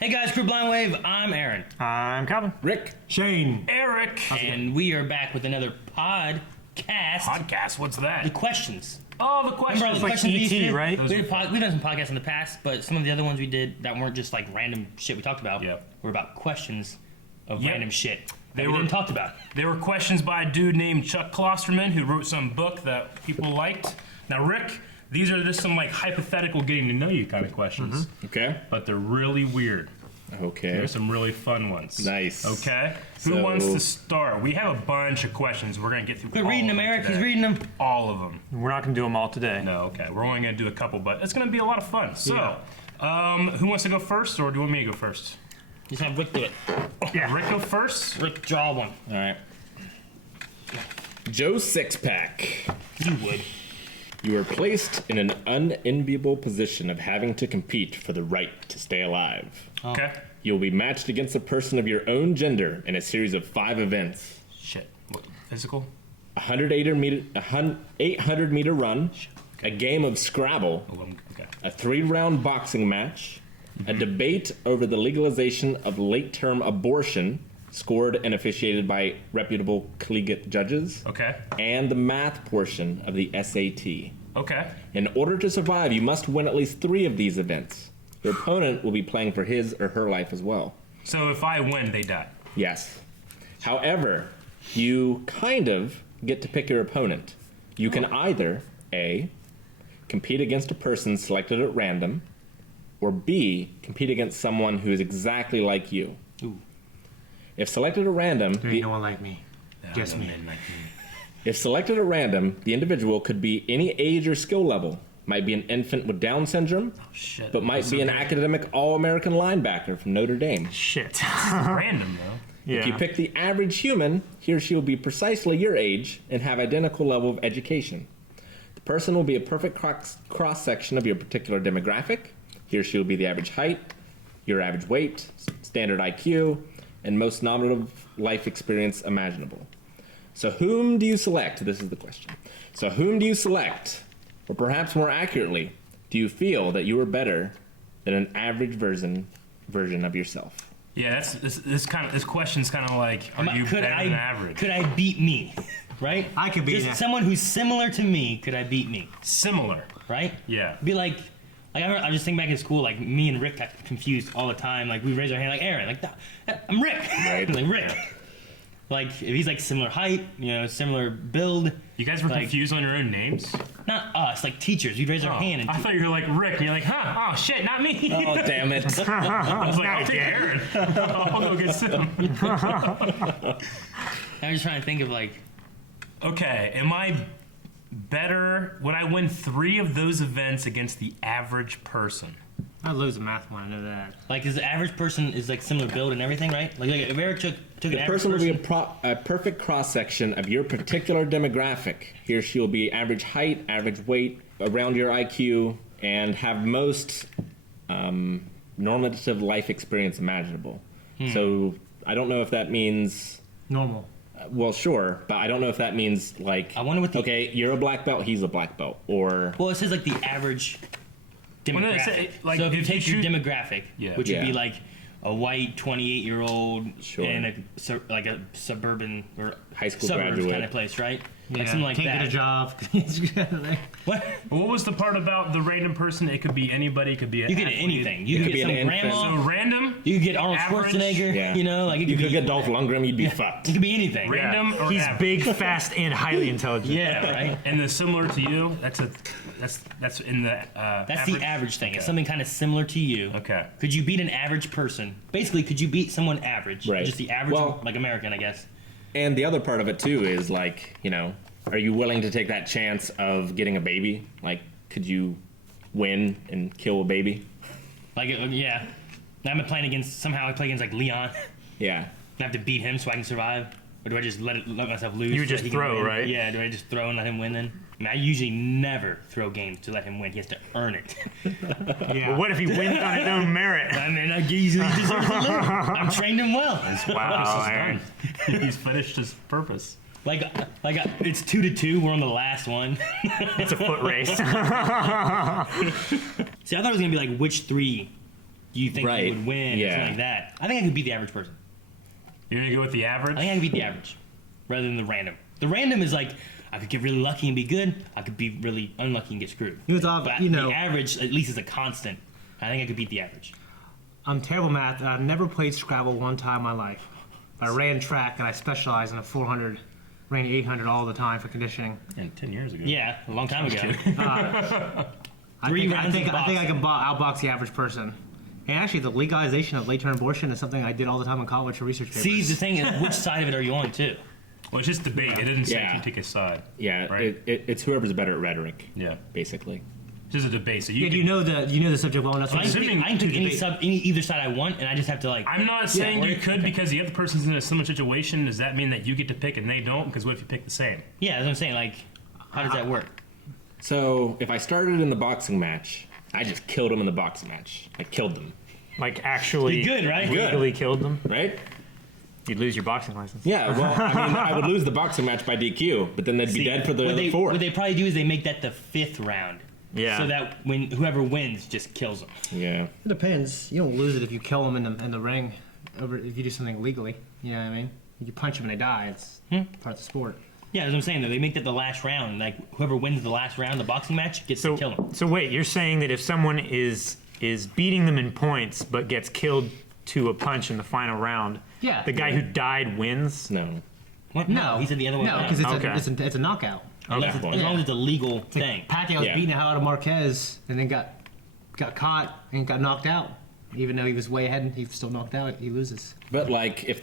Hey guys, Crew Blind Wave, I'm Aaron. I'm Calvin. Rick. Shane. Eric. And we are back with another podcast. Podcast? What's The that? questions. Oh, the Remember all questions. the questions we used to ET, do? right? We've done some podcasts in the past, but some of the other ones we did that weren't just like random shit we talked about Yep. were about questions of Yep. random shit They that we were- didn't talk about. They were questions by a dude named Chuck Klosterman who wrote some book that people liked. Now, Rick, these are just some like hypothetical getting to know you kind of questions, Okay. but they're really weird. Okay. There's some really fun ones. Nice. Okay. Who So- wants to start? We have a bunch of questions. We're gonna get through. Quit all reading of them, Eric. today. He's reading them. All of them. We're not going to do them all today. No. Okay. We're only gonna do a couple, but it's gonna be a lot of fun. So, Yeah. who wants to go first, or do you want me to go first? Just have Rick do it. Yeah. Rick, go first. Rick, draw one. All right. Joe Sixpack. You would. You are placed in an unenviable position of having to compete for the right to stay alive. Okay. You will be matched against a person of your own gender in a series of 5 events. Shit. What, physical? 800 meter run, a game of Scrabble, Oh, okay. a 3-round boxing match, a debate over the legalization of late-term abortion, scored and officiated by reputable collegiate judges, Okay. and the math portion of the SAT. Okay. In order to survive, you must win at least 3 of these events. Your opponent will be playing for his or her life as well. So if I win, they die. Yes. However, you kind of get to pick your opponent. You can either A, compete against a person selected at random, or B, compete against someone who is exactly like you. Ooh. If selected at random, There ain't no one like me. Just me. if selected at random, the individual could be any age or skill level. Might be an infant with Down syndrome, Shit. but might be an academic All-American linebacker from Notre Dame. Shit. Random though. Yeah. If you pick the average human, he or she will be precisely your age and have identical level of education. The person will be a perfect cross-section of your particular demographic. He or she will be the average height, your average weight, standard IQ, and most nominative life experience imaginable. So whom do you select? This is the question. So whom do you select? Or perhaps more accurately, do you feel that you are better than an average version of yourself? Yeah, this question's kind of like, are you better than average? Could I beat me? Right? I could beat Just you. someone who's similar to me. Could I beat me? Similar. Right? Yeah. Be like I just think back in school, like me and Rick got confused all the time. Like we raise our hand, like Aaron, like I'm Rick, Right. like Rick. Like if he's like similar height, similar build. You guys were Like- confused on your own names? Not us, like teachers. You'd raise our hand and I thought you were like Rick, and you're like, huh? Oh shit, not me. Oh, damn it. I was like, I'll Not take again. Aaron. I'll go get Sim. I was trying to think of like, Okay, am I better? Would I win 3 of those events against the average person? I lose the math one. I know that. is the average person is like similar build and everything, right? Like if Eric took an The average person will person, be a perfect cross-section of your particular demographic. He or she will be average height, average weight, around your IQ, and have most normative life experience imaginable. So I don't know if that means... Normal. Well, sure, but I don't know if that means like... I wonder what the- Okay, you're a black belt, he's a black belt, or... well, it says like the average Well, no, demographic. it say, like, so if you if you take your shoot- demographic, Yeah. which would be Yeah. like a white 28-year-old Sure. in a suburban or High school suburbs graduate. kind of place, right? Yeah. Like something like Can't that. get a job. What? What was the part about the random person? It could be anybody. It could be an You get athlete. anything. You It could could get be some an infant. So grandma. random, You could get Arnold average, Schwarzenegger. Yeah. Like it You could could be get Dolph Lundgren, you'd be fucked. It could be anything. random, or He's average. big, fast, and highly intelligent. Yeah, right. And the similar to you. That's in the. That's the average thing. It's something kind of similar to you. Okay. Could you beat an average person? Basically, could you beat someone average? Right. Just the average, Well- like American, I guess. And the other part of it too is like, are you willing to take that chance of getting a baby? Like, could you win and kill a baby? Like, yeah. I'm playing against, somehow I play against like Leon. Yeah. I have to beat him so I can survive? Or do I just let myself lose? You so just that he can throw, win? right? Yeah, do I just throw and let him win then? I mean, I usually never throw games to let him win. He has to earn it. Yeah. But what if he wins on his own merit? I mean, he deserves to lose. I've trained him well. Wow, Aaron. He's finished his purpose. Like it's 2-2. We're on the last one. It's a foot race. See, I thought it was gonna be like which 3 you think Right. you would win, or Yeah. something like that. I think I could beat the average person. You're gonna go with the average? I think I could beat the average, rather than the random. The random is like, I could get really lucky and be good. I could be really unlucky and get screwed. It's all- But you know- the average, at least, is a constant. I think I could beat the average. I'm terrible at math. I've never played Scrabble one time in my life. I ran track and I specialized in a 400, ran 800 all the time for conditioning. And 10 years ago. Yeah, a long time ago. I Three think, rounds of I can outbox the average person. And actually, the legalization of late-term abortion is something I did all the time in college for research papers. See, the thing is, which side of it are you on, too? Well, it's just debate. It didn't say Yeah. you take a side. Yeah, Right. it's whoever's better at rhetoric, Yeah. basically. It's just a debate. So Yeah, you do you know the subject well enough? I can Assuming- pick either side I want, and I just have to, like... I'm not saying you or- could because the other person's in a similar situation. Does that mean that you get to pick and they don't? Because what if you pick the same? Yeah, that's what I'm saying. Like, how does that work? So if I started in the boxing match, I just killed them in the boxing match. I killed them, Like actually You're good, right? legally killed them. right? You'd lose your boxing license. Yeah, well, I mean, I would lose the boxing match by DQ, but then they'd be See, dead for the what other they, four. What they probably do is they make that the 5th round. Yeah. So that when whoever wins just kills them. Yeah. It depends. You don't lose it if you kill them in the ring, over if you do something legally. You know what I mean? You punch them and they die. It's part of the sport. Yeah, that's what I'm saying. Though they make that the last round. Like whoever wins the last round, the boxing match, gets to kill them. So wait, you're saying that if someone is beating them in points but gets killed to a punch in the final round, Yeah. the guy who died wins? No. What? No, he said the other way No, around. because Okay. it's a knockout. Unless Okay. it's, as long as it's a legal It's like thing. Pacquiao was Yeah. beating the hell out of Marquez and then got caught and got knocked out. Even though he was way ahead, he still knocked out. He loses. But like, if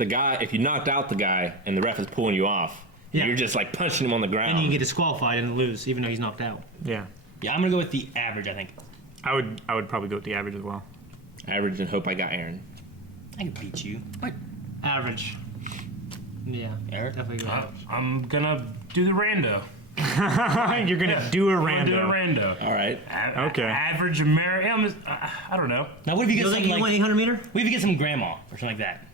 you knocked out the guy and the ref is pulling you off, Yeah. you're just like punching him on the ground. And you can get disqualified and lose, even though he's knocked out. Yeah. Yeah, I'm gonna go with the average. I think I would probably go with the average as well. Average and hope I got Aaron. I could beat you. What? Average. Yeah. Eric? Definitely go average. I'm gonna do the rando. You're gonna do a I'm gonna do a rando. rando. All right. Okay. Average American. I don't know. Now, what if you You get don't some think you win like? 800 meter? What if you get some grandma or something like that?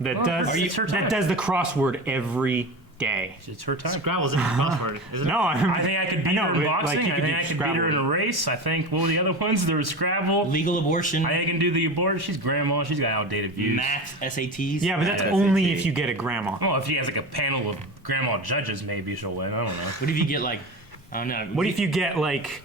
That Well, does it's her time. that does the crossword every day. It's her time. Scrabble's in the crossword, isn't it? No, I think I could beat know, her in but, like, boxing. you I could think do I could beat her in a Scrabble. race. I think what were the other ones? There was Scrabble. Legal abortion, I think I can do the abortion. She's grandma. She's got outdated views. math, SATs. Yeah, but that's Yeah, only SAT. if you get a grandma. Well, if she has like a panel of grandma judges, maybe she'll win. I don't know. What if you get like? I don't know. What if you get like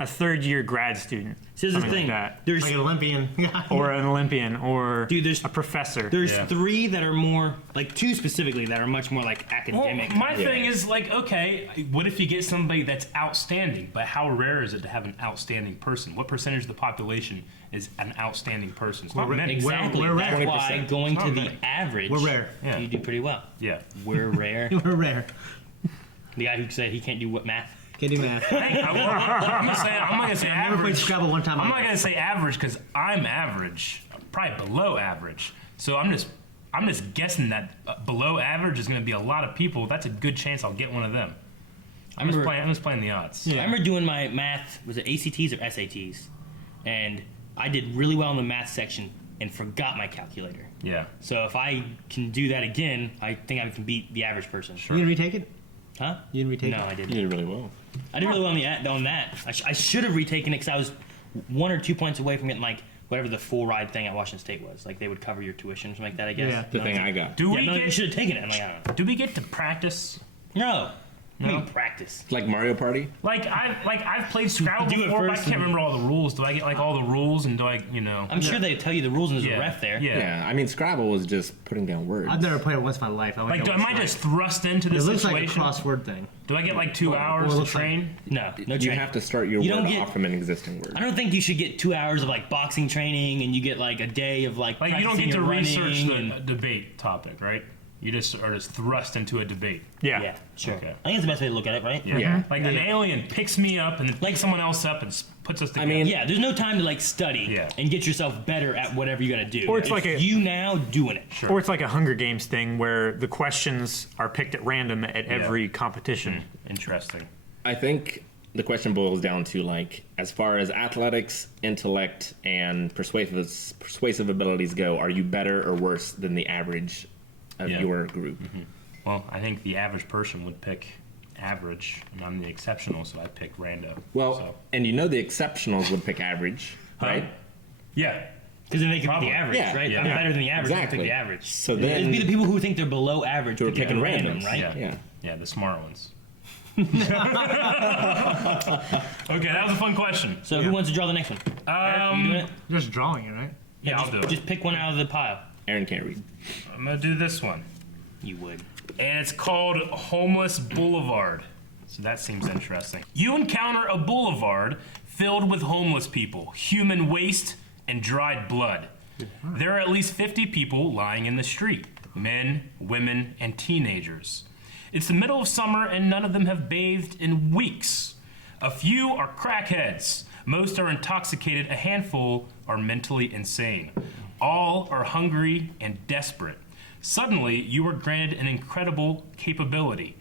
a third-year grad student, See, here's the something thing. like that, There's Like an Olympian. or an Olympian, or Dude, there's- a professor? There's Yeah. 3 that are more like 2 specifically that are much more like Well, academic. my thing is like, okay, what if you get somebody that's outstanding? But how rare is it to have an outstanding person? What percentage of the population is an outstanding person? It's not many. Exactly. We're That's rare. why 20%. going It's to not the many. average, We're rare. Yeah. you do pretty well. Yeah. We're rare. We're rare. The guy who said he can't do what math. Can't do math. Hey, I'm not gonna say I never played average. Scrabble one time. I'm not gonna say average because I'm average, probably below average. So I'm just guessing that below average is gonna be a lot of people. That's a good chance I'll get one of them. I'm just playing the odds. I remember doing my math. Was it ACTs or SATs? And I did really well in the math section and forgot my calculator. Yeah. So if I can do that again, I think I can beat the average person. You didn't retake it? Huh? You didn't retake No, it? I didn't. You did really well. I did really well on that. I should have retaken it because I was 1 or 2 points away from getting like whatever the full ride thing at Washington State was. Like they would cover your tuition or something like that. I guess. Yeah. The thing I got. Do Yeah, we no, you get? should have taken it. I'm like, I don't know. Do we get to practice? No. I No? mean, practice. Like Mario Party. I've played Scrabble Do it before, but I first can't and- remember all the rules. Do I get like all the rules and do I I'm sure they tell you the rules and there's a ref there. Yeah. Yeah, I mean Scrabble was just putting down words. I've never played it once in my life. Like, am I just thrust into It this looks like a situation? crossword thing. Do I get like 2 Or hours to looks like- train? No, no You training. have to start your You don't word get- off from an existing word. I don't think you should get 2 hours of like boxing training and you get like a day of like. Like you don't practicing get to your research running the and- debate topic, right? You just are just thrust into a debate. Yeah. Yeah, sure. Okay. I think it's the best way to look at it, right? Yeah. Like an alien picks me up and like someone else up and puts us together. mean- Yeah, there's no time to like study Yeah. and get yourself better at whatever you got to do. Or it's It's like a- you now doing it. Or it's like a Hunger Games thing where the questions are picked at random at every competition. Interesting. I think the question boils down to like, as far as athletics, intellect, and persuasive abilities go, are you better or worse than the average of Yeah. your group? Well, I think the average person would pick average, and I'm the exceptional, so I pick rando. Well, so. and you know the exceptionals would pick average, right? Yeah. Because then they could be Probably. the average, Yeah. right? Yeah. I'm better than the average. Exactly. Pick the average. So It'd then- be the people who think they're below average Who are pick picking random, randoms. right? Yeah. Yeah. The smart ones. Okay, that was a fun question. So who wants to draw the next one? Eric, are you doing it? Just drawing it, right? Yeah, I'll do it. Just pick one out of the pile. Aaron can't read. I'm gonna do this one. You would. And it's called Homeless Boulevard. So that seems interesting. You encounter a boulevard filled with homeless people, human waste, and dried blood. There are at least 50 people lying in the street, men, women, and teenagers. It's the middle of summer and none of them have bathed in weeks. A few are crackheads. Most are intoxicated. A handful are mentally insane. All are hungry and desperate. Suddenly, you are granted an incredible capability.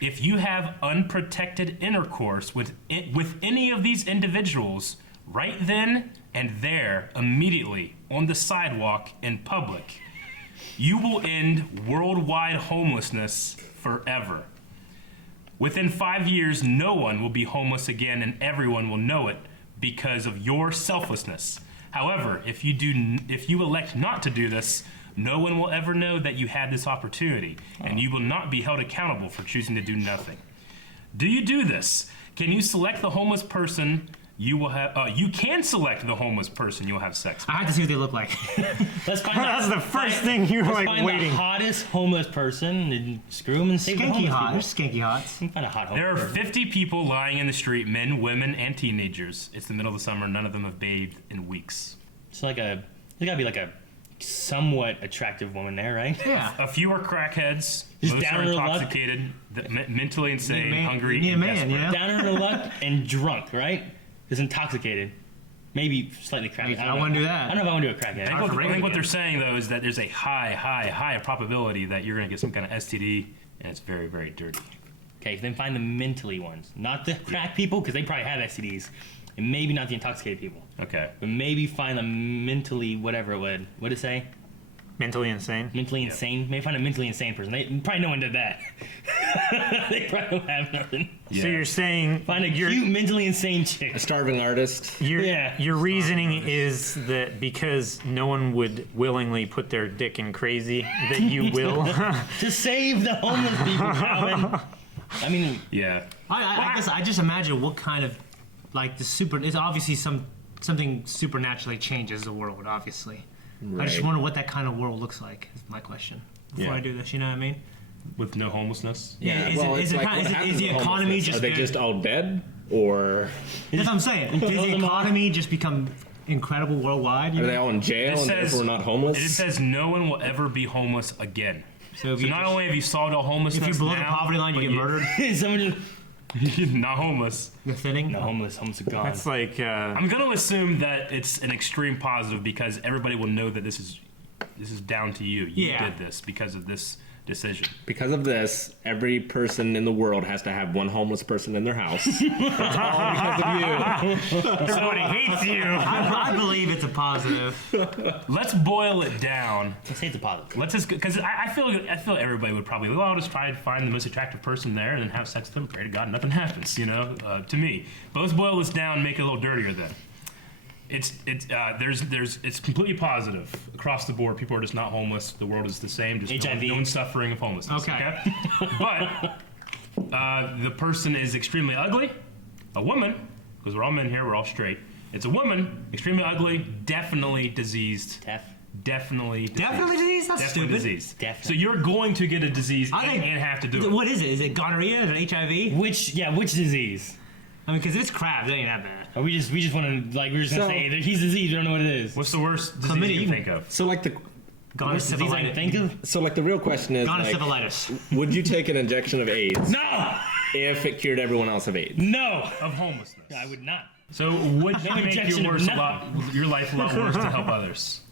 If you have unprotected intercourse with any of these individuals, right then and there, immediately, on the sidewalk in public, you will end worldwide homelessness forever. Within 5 years, no one will be homeless again and everyone will know it because of your selflessness. However, if you elect not to do this, no one will ever know that you had this opportunity, and you will not be held accountable for choosing to do nothing. Do you do this? Can you select the homeless person you will have? You can select the homeless person you'll have sex with. I have to see what they look like. Let's find That's out. the first thing you're Let's like find waiting. the hottest homeless person and screw them and save the Skanky homeless hot. people. There's skanky hots. You can find a hot homeless There are person. 50 people lying in the street, men, women, and teenagers. It's the middle of the summer. None of them have bathed in weeks. It's like there's gotta be like a somewhat attractive woman there, right? Yeah. A few are crackheads. Just Most down are on her luck. intoxicated, mentally insane, man- hungry, you need a and man, desperate. you know? Down on her luck and drunk, right? Is intoxicated. Maybe slightly crackhead. I wouldn't do that. I don't know if I want to do a crackhead. I think what they're saying though is that there's a high probability that you're gonna get some kind of STD, and it's very, very dirty. Okay, then find the mentally ones, not the crack people, because they probably have STDs, and maybe not the intoxicated people, Okay. but maybe find the mentally whatever it would. What did it say? Mentally insane. Mentally insane. Maybe find a mentally insane person. Probably no one did that. They probably don't have nothing. Yeah. So you're saying Find a cute mentally insane chick. A starving artist. Yeah. your reasoning is that because no one would willingly put their dick in crazy, that you will. To save the homeless people, Calvin. I mean, Yeah. I guess I just imagine what kind of, like, it's obviously something supernaturally changes the world, obviously. I just Right. wonder what that kind of world looks like, is my question. Before Yeah. I do this, you know what I mean? With no homelessness. Yeah, Well, is it's it like, kind what of, happens is the with economy homelessness? just Are they very- just all dead, or That's what I'm saying. Does Build the them all. economy just become incredible worldwide? You are know? they all in jail It and says- therefore not homeless? It says no one will ever be homeless again. So if So you not just- only have you solved all homelessness, if you're below the now, poverty line, you but get murdered. someone just not homeless. The thinning. no homeless are gone. That's like I'm going to assume that it's an extreme positive because everybody will know that this is down to you. You Yeah. did this because of this decision. Because of this, every person in the world has to have one homeless person in their house. It's all because of you. everybody hates you. I believe it's a positive. Let's boil it down. Let's say it's a positive. Let's just because I feel everybody would probably well I'll just try to find the most attractive person there and then have sex with them. Pray to God nothing happens. You know, to me. But let's boil this down and make it a little dirtier then. It's completely positive across the board. People are just not homeless. The world is the same. Just HIV. no one's suffering of homelessness. Okay. But the person is extremely ugly. A woman, because we're all men here, we're all straight. It's a woman, extremely ugly, definitely diseased. Definitely disease? That's Definitely stupid. diseased. Definitely. So you're going to get a disease I think- and have to do it. What is it? Is it gonorrhea? Is it HIV? Which disease? I mean, because if it's crap, it ain't that bad. Or we just want to like we're just gonna So- say he's diseased. We don't know what it is. What's the worst disease Chlamydia, you you can can- think of? So like the Worst disease I can think of? the real question is like, Gonosyphilitis. would you take an injection of AIDS No, if it cured everyone else of AIDS? no, Of homelessness. I would not. So would you make injection your of your life a lot worse to help others?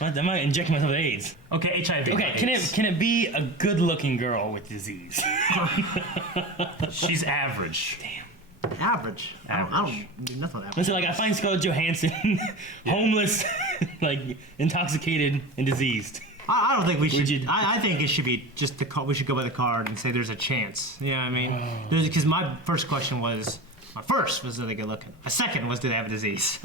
I might inject myself with AIDS. Okay, HIV. Okay, can it be a good-looking girl with disease? She's average. Average. I don't do nothing with average. Let's say like I find Scarlett Johansson homeless, like intoxicated and diseased. I don't think we should. you- I think it should be we should go by the card and say there's a chance. You know what I mean? Because my first question was, My first was do they good looking. My second was do they have a disease.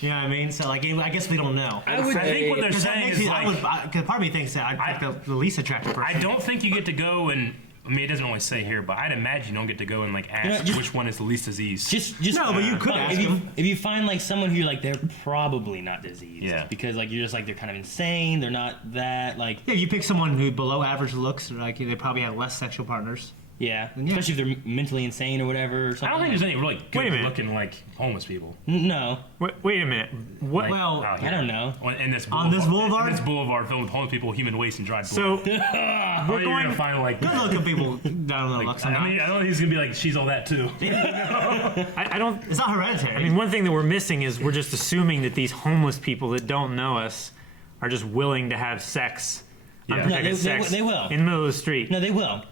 You know what I mean? So like, I guess we don't know. I think what they're saying is like, because part of me thinks that I'd pick the least attractive person. I don't think you get to go and. I mean, it doesn't always say here, but I'd imagine you don't get to go and like ask which one is the least diseased. Just No, but you could ask them. If you find like someone who you're like they're probably not diseased, Yeah. because like you're just like they're kind of insane, they're not that like Yeah, you pick someone who below average looks, or like they probably have less sexual partners. yeah, Yeah. especially if they're mentally insane or whatever. Or something. I don't think there's any really Wait a good minute. looking like homeless people. No, Wait a minute. What? Like, Well, out I here. don't know. In this On this boulevard? in this boulevard filled with homeless people, human waste, and dried blood. So We're we're gonna going. find like. good looking people. I don't know. Looks I mean, I don't think he's gonna be like she's all that too. I don't. it's not hereditary. I mean, one thing that we're missing is we're just assuming that these homeless people that don't know us are just willing to have sex, Yeah. unprotected No, sex, they will. in the middle of the street. No, they will.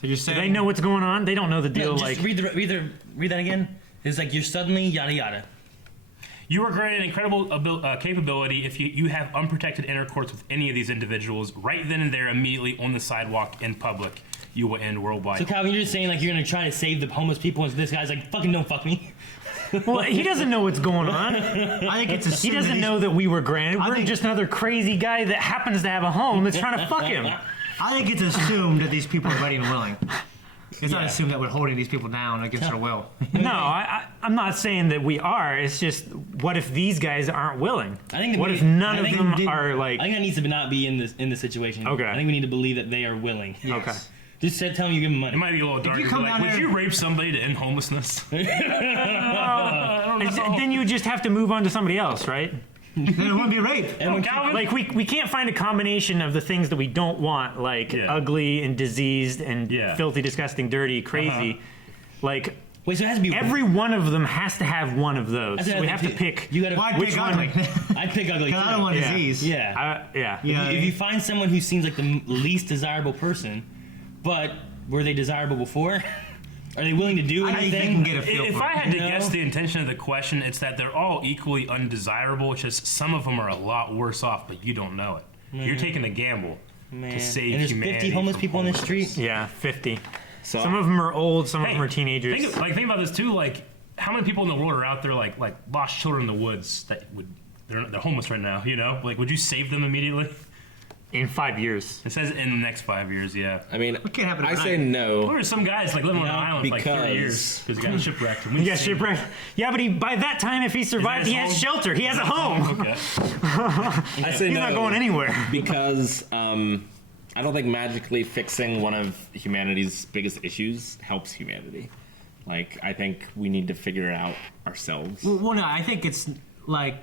so you're saying They know what's going on. They don't know the No, deal. just Like, read that again. It's like you're suddenly yada yada. You are granted incredible capability if you have unprotected intercourse with any of these individuals right then and there, immediately on the sidewalk in public. You will end worldwide. So Calvin, you're just saying like you're gonna try to save the homeless people, and this guy's like fucking don't fuck me. well, he doesn't know what's going on. I think it's He doesn't know that we were granted. I We're think- just another crazy guy that happens to have a home that's trying to fuck him. I think it's assumed that these people are ready and willing. It's not Yeah. assumed that we're holding these people down against their will. No, I'm not saying that we are. It's just, what if these guys aren't willing? I think that What we- if none I of think them they- are like? I think that needs to not be in this situation. Okay. I think we need to believe that they are willing. Okay. Just tell them you give them It money. might be a little dark. you come Like, down would there- you rape somebody to end homelessness? Then you just have to move on to somebody else, right? Then it wouldn't be rape. And when Calvin? Like we can't find a combination of the things that we don't want, like Yeah. ugly and diseased and Yeah. filthy, disgusting, dirty, crazy. Like wait, so it has to be every one of them has to have one of those. That's So what we I have to think, pick. You gotta. Why Which pick one? ugly? I'd pick ugly. Because I don't want Yeah. disease. Yeah. Yeah. Yeah. If you find someone who seems like the least desirable person, but were they desirable before? Are they willing to do I think they anything? can get a feel If for I it. had to No. guess the intention of the question, it's that they're all equally undesirable. It's just some of them are a lot worse off, but you don't know it. You're taking a gamble Man. to save and there's humanity 50 homeless from people on the homelessness. street. Yeah, 50. So Some of them are old, some of Hey, them are teenagers. Think about this too. Like, how many people in the world are out there like lost children in the woods that they're homeless right now? You know, like would you save them immediately? In 5 years. It says in the next 5 years. Yeah. I mean, can't happen I say overnight. no. There were some guys like living on an No, island for like 30 because- years because he got shipwrecked. He got shipwrecked. Yeah, but by that time, if he survived, his he has home? shelter. He has a home. Okay. I say He's no not going anywhere. because I don't think magically fixing one of humanity's biggest issues helps humanity. Like, I think we need to figure it out ourselves. Well, no, I think it's like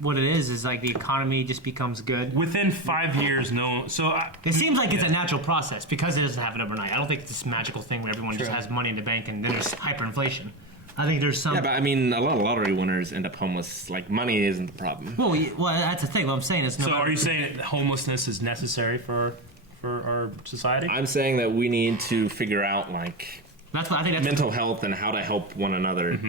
what it is like the economy just becomes good. Within 5 years, no. So It seems like it's a natural process because it doesn't happen overnight. I don't think it's this magical thing where everyone just True. has money in the bank and then there's hyperinflation. I think there's some. Yeah, but I mean, a lot of lottery winners end up homeless. Like, money isn't the problem. well, that's the thing. What I'm saying is, no So matter- are you saying that homelessness is necessary for our society? I'm saying that we need to figure out, like, that's what I think. That's mental health and how to help one another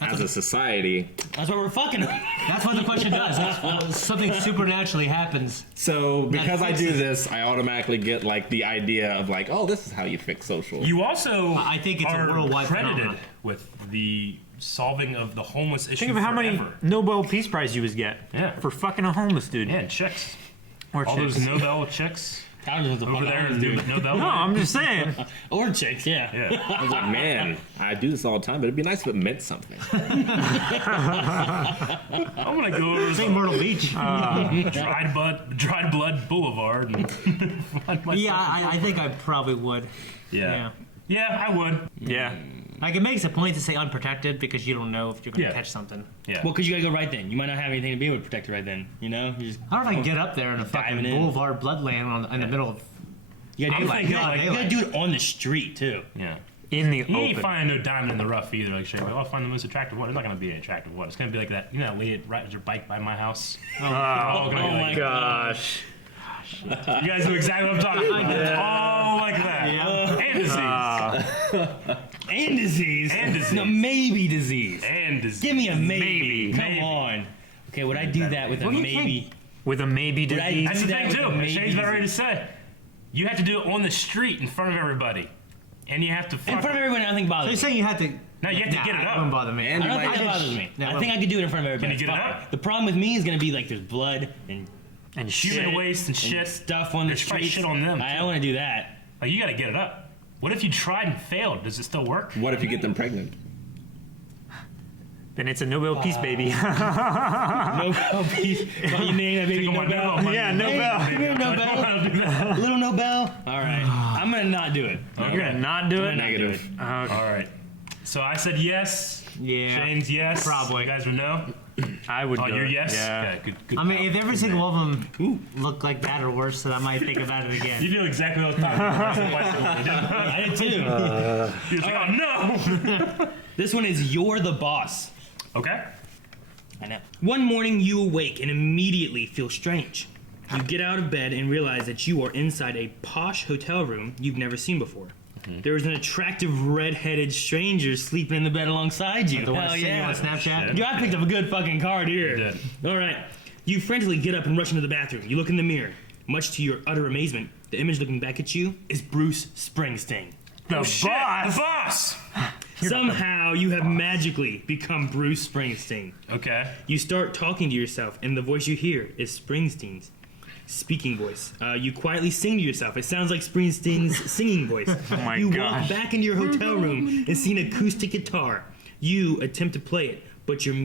as a society. That's why we're fucking them. That's what the question does. Something supernaturally happens. So, because I do fixes it. this, I automatically get, like, the idea of, like, oh, this is how you fix social. You also I think it's a are worldwide credited phenomenon. with the solving of the homeless issue. Think of how many forever. Nobel Peace Prize you would get Yeah. for fucking a homeless dude. Yeah, chicks. Or All chicks. those Nobel chicks over there is dude. Nobel. No, I'm just saying. Or chicks, yeah. Yeah. I was like, man, I do this all the time, but it'd be nice if it meant something. I'm gonna go over Say to Myrtle Beach. Dried Blood Boulevard and find myself. Yeah, I think I probably would. Yeah. Yeah, I would. Yeah. Like it makes a point to say unprotected because you don't know if you're gonna Yeah. catch something. Yeah. Well, because you gotta go right then. You might not have anything to be able to protect it right then. You know, you just I don't know if I can get up there in a fucking Diving in. boulevard bloodland in the middle of. you gotta, do, I'm it, thinking, you like, gotta do it on the street too. yeah. In the You ain't open. finding no diamond in the rough either. Like, sure, I'll find the most attractive one. It's not gonna be an attractive one. It's gonna be like that. You know, that lady that rides her bike by my house. Oh, Gonna be my like, gosh. you guys know exactly what I'm talking about. All like that. Yeah. And disease. And disease. And disease. No, maybe disease. And disease. Give me a maybe. Maybe. Come Maybe. on. Okay, would I do that with a What do you maybe? With a maybe Would I- disease. That's the do thing that too. with maybe Shane's about ready to disease. say. You have to do it on the street in front of everybody. And you have to In front of everyone, I don't think So bothers you're me. saying you had to? No, you have to get it It up. wouldn't bother me. And I you don't think might that just- bothers me. Yeah, I well- think I could do it in front of everybody. Can you get It's it fine. up? The problem with me is going to be like there's blood and And Human shit. waste and shit. stuff on the There's probably streets. shit on them. I too. don't want to do that. Like, you got to get it up. What if you tried and failed? Does it still work? What if you get them pregnant? Then it's a Nobel Peace baby. Nobel Peace. Well, you name that baby Take my Nobel. Nobel. Yeah, Nobel. Hey, come here, Nobel. Little Nobel. All right. I'm going to not do it. You're gonna not do it? I'm gonna not do it. Okay. All right. So I said yes. Yeah. Shane's yes. Probably. You guys are no. I would Oh, do you're it. yes. Yeah. Okay, good. I mean, if every single one of them looked like that or worse, then I might think about it again. You knew exactly what I was talking about. I did too. You're like, oh no. This one is You're the Boss. Okay. I know. One morning you awake and immediately feel strange. You get out of bed and realize that you are inside a posh hotel room you've never seen before. There is an attractive red-headed stranger sleeping in the bed alongside you. The one I Hell sent you yeah. on Snapchat. Dude, I picked up a good fucking card here. You did. All right. You frantically get up and rush into the bathroom. You look in the mirror. Much to your utter amazement, the image looking back at you is Bruce Springsteen. The Oh, shit, boss. The boss. Somehow you have magically become Bruce Springsteen. Okay. You start talking to yourself, and the voice you hear is Springsteen's speaking voice. You quietly sing to yourself. It sounds like Springsteen's singing voice. my you gosh. walk back into your hotel room and see an acoustic guitar. You attempt to play it, but your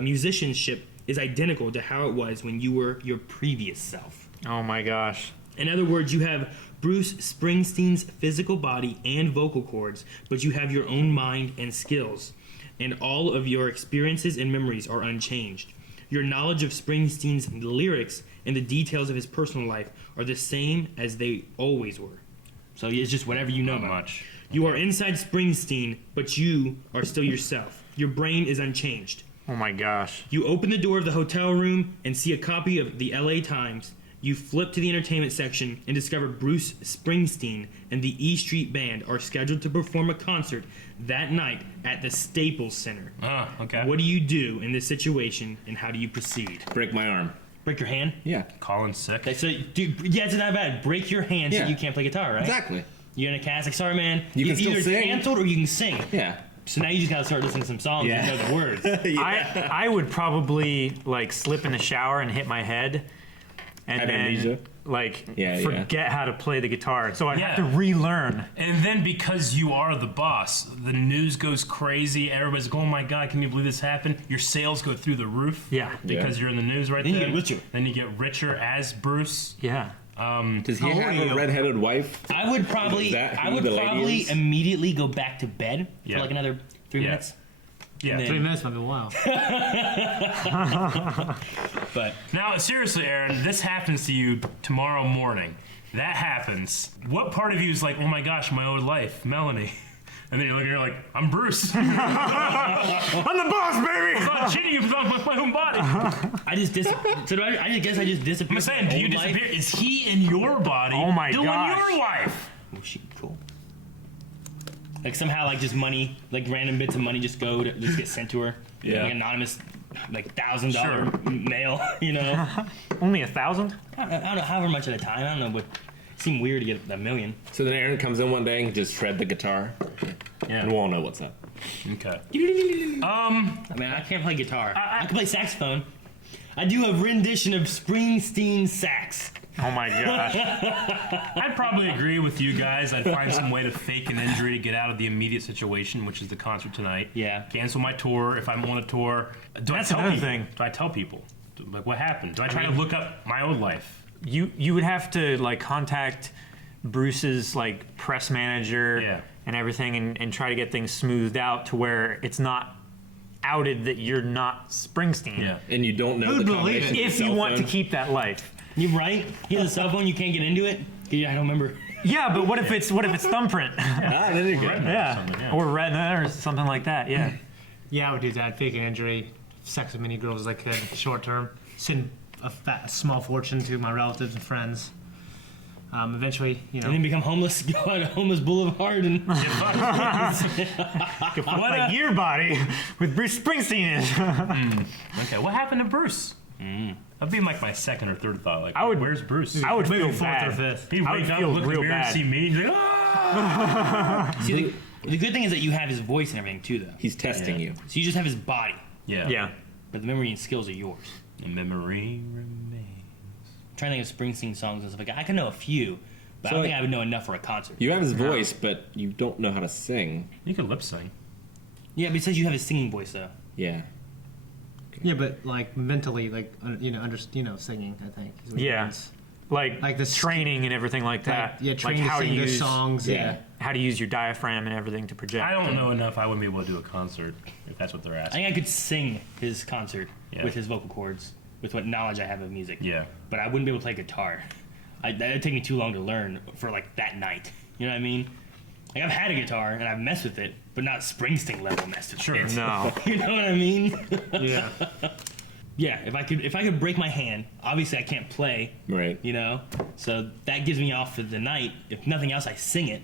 musicianship is identical to how it was when you were your previous self. Oh my gosh. In other words, you have Bruce Springsteen's physical body and vocal cords, but you have your own mind and skills, and all of your experiences and memories are unchanged. Your knowledge of Springsteen's lyrics and the details of his personal life are the same as they always were. So it's just whatever you know Not about. much. You are inside Springsteen, but you are still yourself. Your brain is unchanged. Oh my gosh. You open the door of the hotel room and see a copy of the LA Times. You flip to the entertainment section and discover Bruce Springsteen and the E Street Band are scheduled to perform a concert that night at the Staples Center. Okay. What do you do in this situation, and how do you proceed? Break my arm. Break your hand? Yeah. Colin's sick. Okay, so, dude, yeah, it's not bad. Break your hand Yeah. so you can't play guitar, right? Exactly. You're in a cast, like, sorry, man. You can It's still either sing. canceled or you can sing. Yeah. So now you just gotta start listening to some songs Yeah. and know the words. I would probably like slip in the shower and hit my head, and Have then amnesia? like Yeah, yeah. forget how to play the guitar. So I'd Yeah. have to relearn. And then because you are the boss, the news goes crazy. Everybody's like, oh my God, can you believe this happened? Your sales go through the roof. Yeah. Because you're in the news right Then you there. get richer. Then you get richer as Bruce. Yeah. Does he How old have are a you? redheaded wife? I would probably, Is that I who would the lady probably is? immediately go back to bed Yeah. for like another 3 Yeah. minutes. Yeah. And 3 then- minutes might be a while. But Now, seriously, Aaron, this happens to you tomorrow morning. That happens. What part of you is like, oh my gosh, my old life, Melanie? And then you're like, I'm Bruce. I'm I'm the boss, baby. not cheating you with my own body. I just so do I guess I just disappear. I'm saying, do you disappear? Is he in your body Oh my doing gosh. your life? Oh shit, cool. Like somehow, like just money, like random bits of money just just get sent to her. Yeah. Like anonymous, like $1,000 Sure. mail. You know, Only 1,000? I don't know, however much at a time. I don't know, but it seemed weird to get $1 million. So then Aaron comes in one day and just shred the guitar, and we'll all know what's up. Okay. I mean, I can't play guitar. I can play saxophone. I do a rendition of Springsteen sax. Oh my gosh. I'd probably agree with you guys. I'd find some way to fake an injury to get out of the immediate situation, which is the concert tonight. Yeah. Cancel my tour if I'm on a tour. Do That's I tell another people? thing. Do I tell people? Like, what happened? Do I try to look up my old life? You would have to like contact Bruce's like press manager Yeah. and everything and try to get things smoothed out to where it's not outed that you're not Springsteen. Yeah. And you don't know Who'd the believe combination. it? of the If you cell want to phone. keep that life. You right? You have a cell phone, you can't get into it? Yeah, I don't remember. Yeah, but what if it's thumbprint? Ah, there you go. Yeah. Something, yeah. Or retina or something like that. Yeah. Yeah, I would do that. Fake an injury, sex with many girls as I could, short term. Send a small fortune to my relatives and friends. Eventually, you know. And then become homeless, go on a homeless boulevard and Could fuck like your body with Bruce Springsteen in. Okay, what happened to Bruce? That'd be like my second or third thought. Like, I would- where's Bruce? I would Maybe feel fourth or bad. fifth. He'd I would wake up, feel look in the real mirror, and bad. see me, and he's like, ah! See, the good thing is that you have his voice and everything too, though. He's testing you. So you just have his body, Yeah. Yeah. but the memory and skills are yours. The memory remains. I'm trying to think of Springsteen songs and stuff like that. I can know a few, but I So, don't think I would know enough for a concert. You have his voice, but you don't know how to sing. You can lip sync. Yeah, but it says you have his singing voice, though. Yeah. Yeah, but like mentally, like singing. I think. Is what it Yeah. means. Like the training and everything like that. Yeah, training how to sing to those use songs. Yeah. how to use your diaphragm and everything to project. I don't know enough. I wouldn't be able to do a concert if that's what they're I asking. think I could sing his concert Yeah. with his vocal cords, with what knowledge I have of music. Yeah. But I wouldn't be able to play guitar. That'd take me too long to learn for like that night. You know what I mean? Like I've had a guitar and I've messed with it, but not Springsteen level messed with Sure. it. No. You know what I mean? Yeah. Yeah. If I could break my hand, obviously I can't play. Right. You know, so that gives me off for the night. If nothing else, I sing it,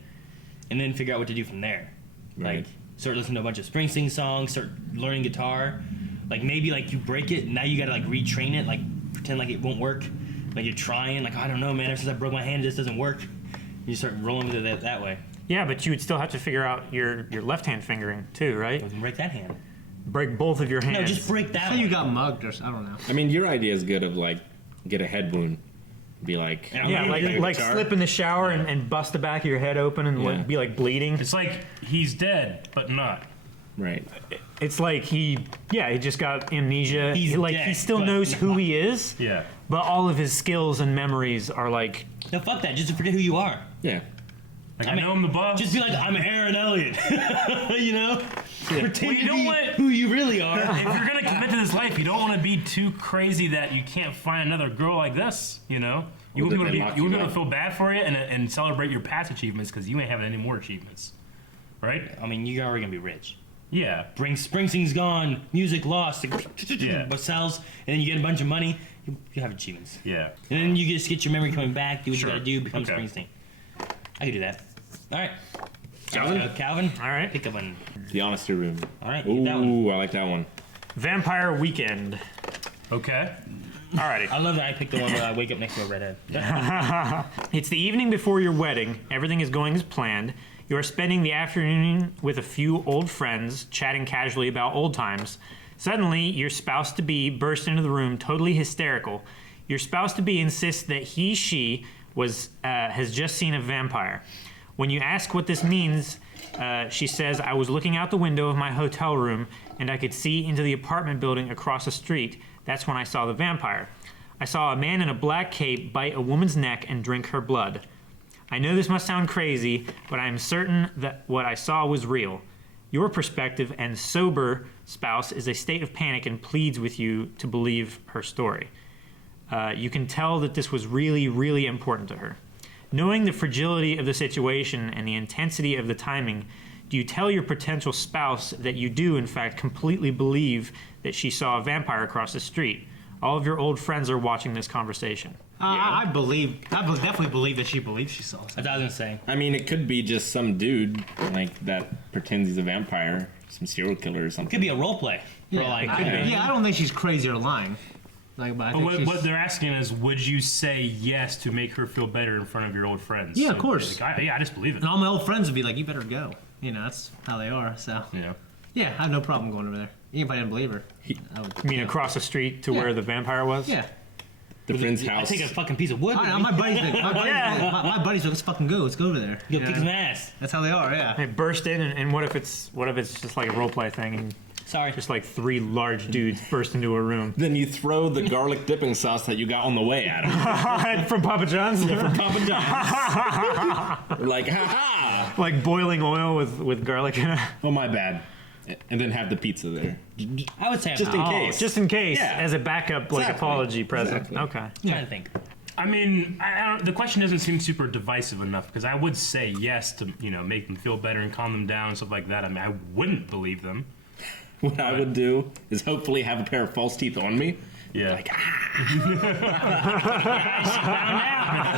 and then figure out what to do from there. Right. Like start listening to a bunch of Springsteen songs, start learning guitar. Like maybe like you break it, now you gotta like retrain it, like pretend like it won't work. Like you're trying, like I don't know, man. Ever since I broke my hand, it just doesn't work. You start rolling with it that way. Yeah, but you would still have to figure out your left hand fingering too, right? Doesn't break that hand. Break both of your hands. No, just break that. So one. you got mugged, or I don't know. I mean, your idea is good of like, get a head wound. Be like, Yeah, Yeah, I'm gonna like guitar. slip in the shower and bust the back of your head open and Yeah. be like bleeding. It's like he's dead, but not. right. It's like he just got amnesia. He's he dead, still but knows who not. he is, Yeah. but all of his skills and memories are like, No, fuck that. Just forget who you are. Yeah. Like I I, mean, know I'm the boss. Just be like, I'm Aaron Elliott. You know? Pretend Well, you to don't be want- who you really are. if you're gonna commit to this life, you don't want to be too crazy that you can't find another girl like this. You know, you Well, want they to lock you you want to up. feel bad for you and celebrate your past achievements because you ain't having any more achievements, right? I mean, you're already gonna be rich. Yeah. Springsteen's gone, music lost, Yeah. what sells, and then you get a bunch of money, you have achievements. Yeah. And then you just get your memory coming back, do what Sure. you gotta do, become Okay. Springsteen. I could do that. All right. Calvin? Calvin? all right. Pick up one. The honesty room. All right, get that one. Ooh, I like that one. Vampire Weekend. Okay. Alrighty. I love that I picked the one where I wake up next to a redhead. It's the evening before your wedding. Everything is going as planned. You are spending the afternoon with a few old friends, chatting casually about old times. Suddenly, your spouse-to-be bursts into the room, totally hysterical. Your spouse-to-be insists that she has just seen a vampire. When you ask what this means, she says, I was looking out the window of my hotel room, and I could see into the apartment building across the street. That's when I saw the vampire. I saw a man in a black cape bite a woman's neck and drink her blood. I know this must sound crazy, but I am certain that what I saw was real. Your perspective and sober spouse is a state of panic and pleads with you to believe her story. You can tell that this was really, really important to her. Knowing the fragility of the situation and the intensity of the timing, do you tell your potential spouse that you do, in fact, completely believe that she saw a vampire across the street? All of your old friends are watching this conversation. I definitely believe that she believes she saw something. That's what I was gonna say. I mean, it could be just some dude like that pretends he's a vampire, some serial killer or something. Could be a role play. For like, I don't think she's crazy or lying. Like, but I But think she's, what they're asking is, would you say yes to make her feel better in front of your old friends? Yeah, of course. Like, I just believe it. and all my old friends would be like, "You better go." You know, that's how they are. So Yeah. yeah, I have no problem going over there. Even if I didn't believe her, I would. You mean across the street to Yeah. where the vampire was? Yeah. The friend's I house. take a fucking piece of wood. I with know, me. my buddies, my buddies, let's fucking go. Let's go over there. Go You kick know? his ass. That's how they are. Yeah. They burst in, and what if it's just like a role play thing, and Sorry. just like three large dudes burst into a room Then you throw the garlic dipping sauce that you got on the way at him. from Papa John's, Papa John's. Like, ha ha! like boiling oil with garlic in it. Oh, my bad. And then have the pizza there. I would say Just in case. Just in case, Yeah. as a backup, like Exactly. apology present. Exactly. Okay. I'm trying to think. I mean, I don't, the question doesn't seem super divisive enough because I would say yes to make them feel better and calm them down and stuff like that. I mean, I wouldn't believe them. What I would do is hopefully have a pair of false teeth on me. Yeah. Like,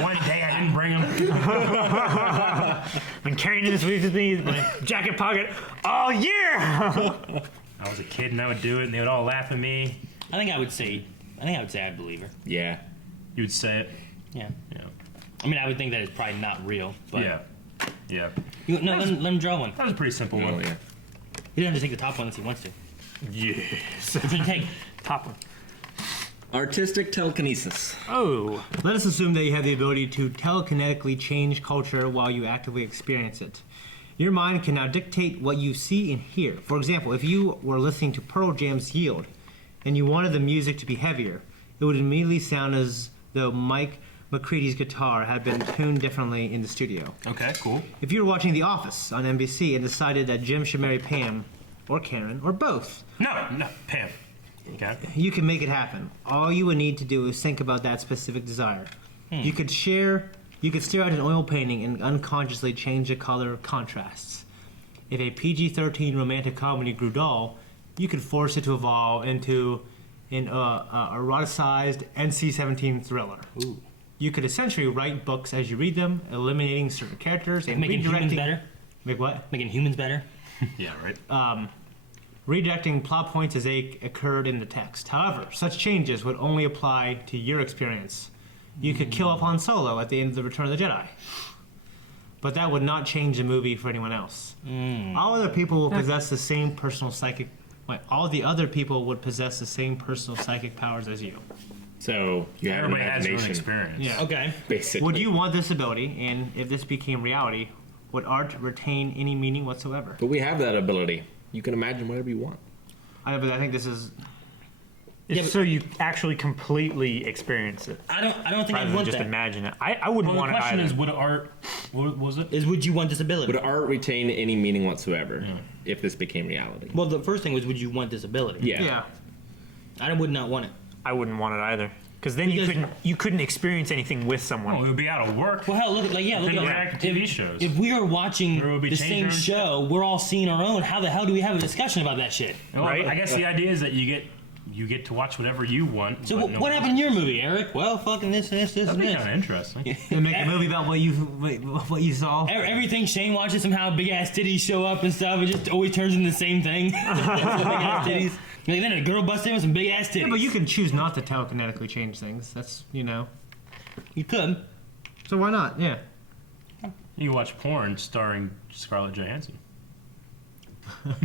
One day I didn't bring them. Been carrying this with me in my jacket pocket all year. I was a kid and I would do it and they would all laugh at me. I think I would say I'd believe her. yeah. You would say it. Yeah. Yeah. I mean, I would think that it's probably not real, but Yeah. Yeah. Let him draw one. That was a pretty simple Oh, one. yeah. He doesn't have to take the top one unless he wants to. Yes. He can take. Top one. Artistic telekinesis. Oh. Let us assume that you have the ability to telekinetically change culture while you actively experience it. Your mind can now dictate what you see and hear. For example, if you were listening to Pearl Jam's Yield and you wanted the music to be heavier, it would immediately sound as though Mike McCready's guitar had been tuned differently in the studio. Okay, cool. If you were watching The Office on NBC and decided that Jim should marry Pam, or Karen, or both, No, Pam. Okay. you can make it happen. All you would need to do is think about that specific desire. You could stare at an oil painting and unconsciously change the color contrasts. If a PG-13 romantic comedy grew dull, you could force it to evolve into an eroticized NC-17 thriller. Ooh. You could essentially write books as you read them, eliminating certain characters and Making humans redirecting. better. Make what? Making humans better. Yeah, right. Redirecting plot points as they occurred in the text. However, such changes would only apply to your experience. You could kill Han Solo at the end of The Return of the Jedi. But that would not change the movie for anyone else. All other people will possess the same personal psychic... all the other people would possess the same personal psychic powers as you. So you have an Everybody has their own imagination, experience. Yeah. Okay. basically. Would you want this ability, and if this became reality, would art retain any meaning whatsoever? But we have that ability. You can imagine whatever you want. But I think this is... Yeah, but- So you actually completely experience it. I don't think Rather I'd than want just that. imagine it. I wouldn't Well, want the it question either. is, would art... What was it? Is would you want this ability? Would art retain any meaning whatsoever if this became reality? Well, the first thing was, would you want this ability? Yeah. I would not want it. I wouldn't want it either. Because then Because- you couldn't experience anything with someone. Well, we would be out of work. Well, hell, look at Couldn't at react to TV shows. If we are watching There would be the change same our own show, we're all seeing our own. How the hell do we have a discussion about that shit? Well, Right? I guess the idea is that you get to watch whatever you want. So but no what one happened in your movie, Eric? Well, fucking this, else. That'd and be this. kind of interesting. They make a movie about what you saw. Everything Shane watches, somehow big ass titties show up and stuff. It just always turns into the same thing. Big ass titties. Like, then a girl busts in with some big ass titties. Yeah, but you can choose not to telekinetically change things. That's, You could. So why not? Yeah. You watch porn starring Scarlett Johansson.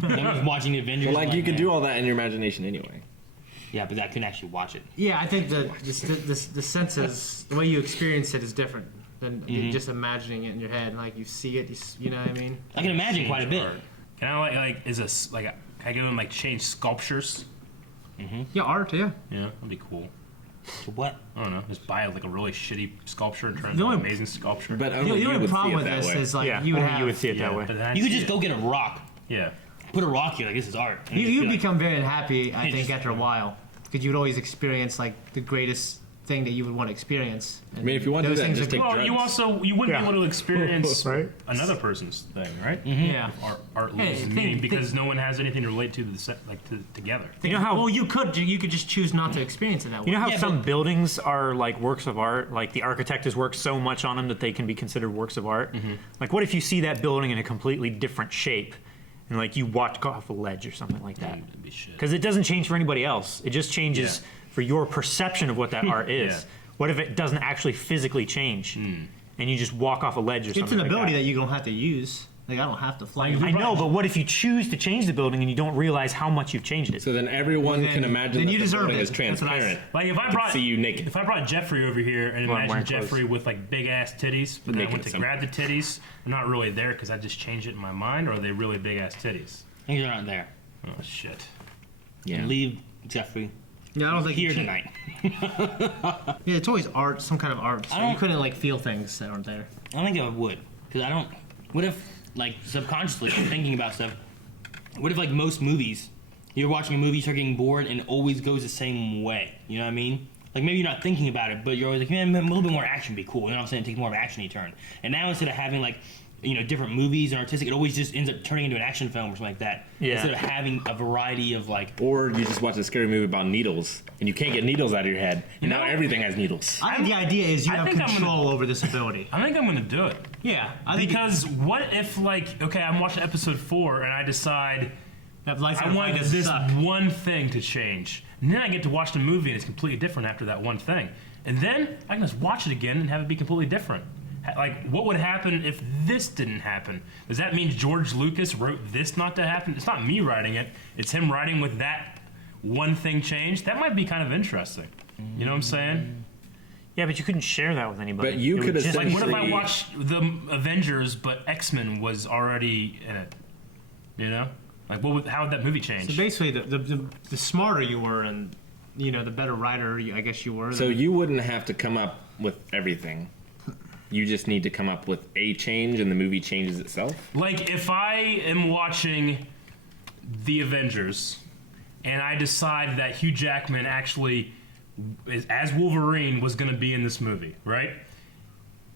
I was watching the Avengers. Well, like you could man. do all that in your imagination anyway. Yeah, but I couldn't actually watch it. Yeah, I think the senses, the way you experience it is different than just imagining it in your head. Like you see it, you know what I mean? I can imagine quite a bit. Art. Can I can I go and like change sculptures? Yeah, art, yeah. Yeah, that'd be cool. To what? I don't know. Just buy like a really shitty sculpture and turn it The into an only- amazing sculpture. But The only you only would problem see it with that this way. is like yeah, you would only have, you would see it that way. but then I You could see just it. go get a rock. Yeah. Put a rock here, like this is art. And just you'd be like, become very unhappy, I think, just- after a while. Because you would always experience like the greatest thing that you would want to experience. I mean, if you want to do Those that, things just are take good. Well, drugs. you wouldn't Yeah. be able to experience Right. another person's thing, right? Yeah. Art Hey, loses think- meaning because no one has anything to relate to together. You know how- Well, you could just choose not to experience it that way. You know how Yeah, some but- buildings are like works of art? Like the architect has worked so much on them that they can be considered works of art? Like what if you see that building in a completely different shape and like you walk off a ledge or something like that? That'd be shit. Because it doesn't change for anybody else. It just changes for your perception of what that art is. Yeah. What if it doesn't actually physically change and you just walk off a ledge or something It's an like ability that? that you don't have to use. Like I don't have to fly. I know, but what if you choose to change the building and you don't realize how much you've changed it? So then everyone Then- can imagine then that you the deserve building it. is That's what I transparent. Like if I Can brought see you naked. If I brought Jeffrey over here and Well, I'm imagined wearing Jeffrey clothes. with like big ass titties, but then I Making went it to simple. grab the titties, they're not really there because I just changed it in my mind, or are they really big ass titties? things are not there. Oh shit. Yeah. Leave Jeffrey Yeah, I don't think here you can. tonight. Yeah, it's always art, some kind of art. So I don't- you couldn't like feel things that aren't there. I don't think I would, because I don't. What if, like, subconsciously thinking about stuff? What if, like, most movies, you're watching a movie, you start getting bored, and it always goes the same way? You know what I mean? Like maybe you're not thinking about it, but you're always like, man, a little bit more action would be cool. You know what I'm saying? Take more of an action-y turn. And now instead of having like, different movies and artistic, it always just ends up turning into an action film or something like that. Yeah. Instead of having a variety of like. Or you just watch a scary movie about needles, and you can't get needles out of your head, and now know- everything has needles. I think the idea is you I have think I'm control over this ability. I think I'm gonna do it. Yeah, I think Because what if like I'm watching episode 4 and I decide that life I want doesn't this suck. one thing to change, and then I get to watch the movie and it's completely different after that one thing, and then I can just watch it again and have it be completely different. Like, what would happen if this didn't happen? Does that mean George Lucas wrote this not to happen? It's not me writing it. It's him writing with that one thing changed. That might be kind of interesting. You know what I'm saying? Yeah, but you couldn't share that with anybody. But you It could would just- Like, what if I Essentially- watched the Avengers, but X-Men was already in it? You know? Like, how would that movie change? So basically, the smarter you were, and the better writer I guess you were. So you wouldn't have to come up with everything. You just need to come up with a change, and the movie changes itself. Like, if I am watching The Avengers, and I decide that Hugh Jackman actually, as Wolverine, was going to be in this movie, right?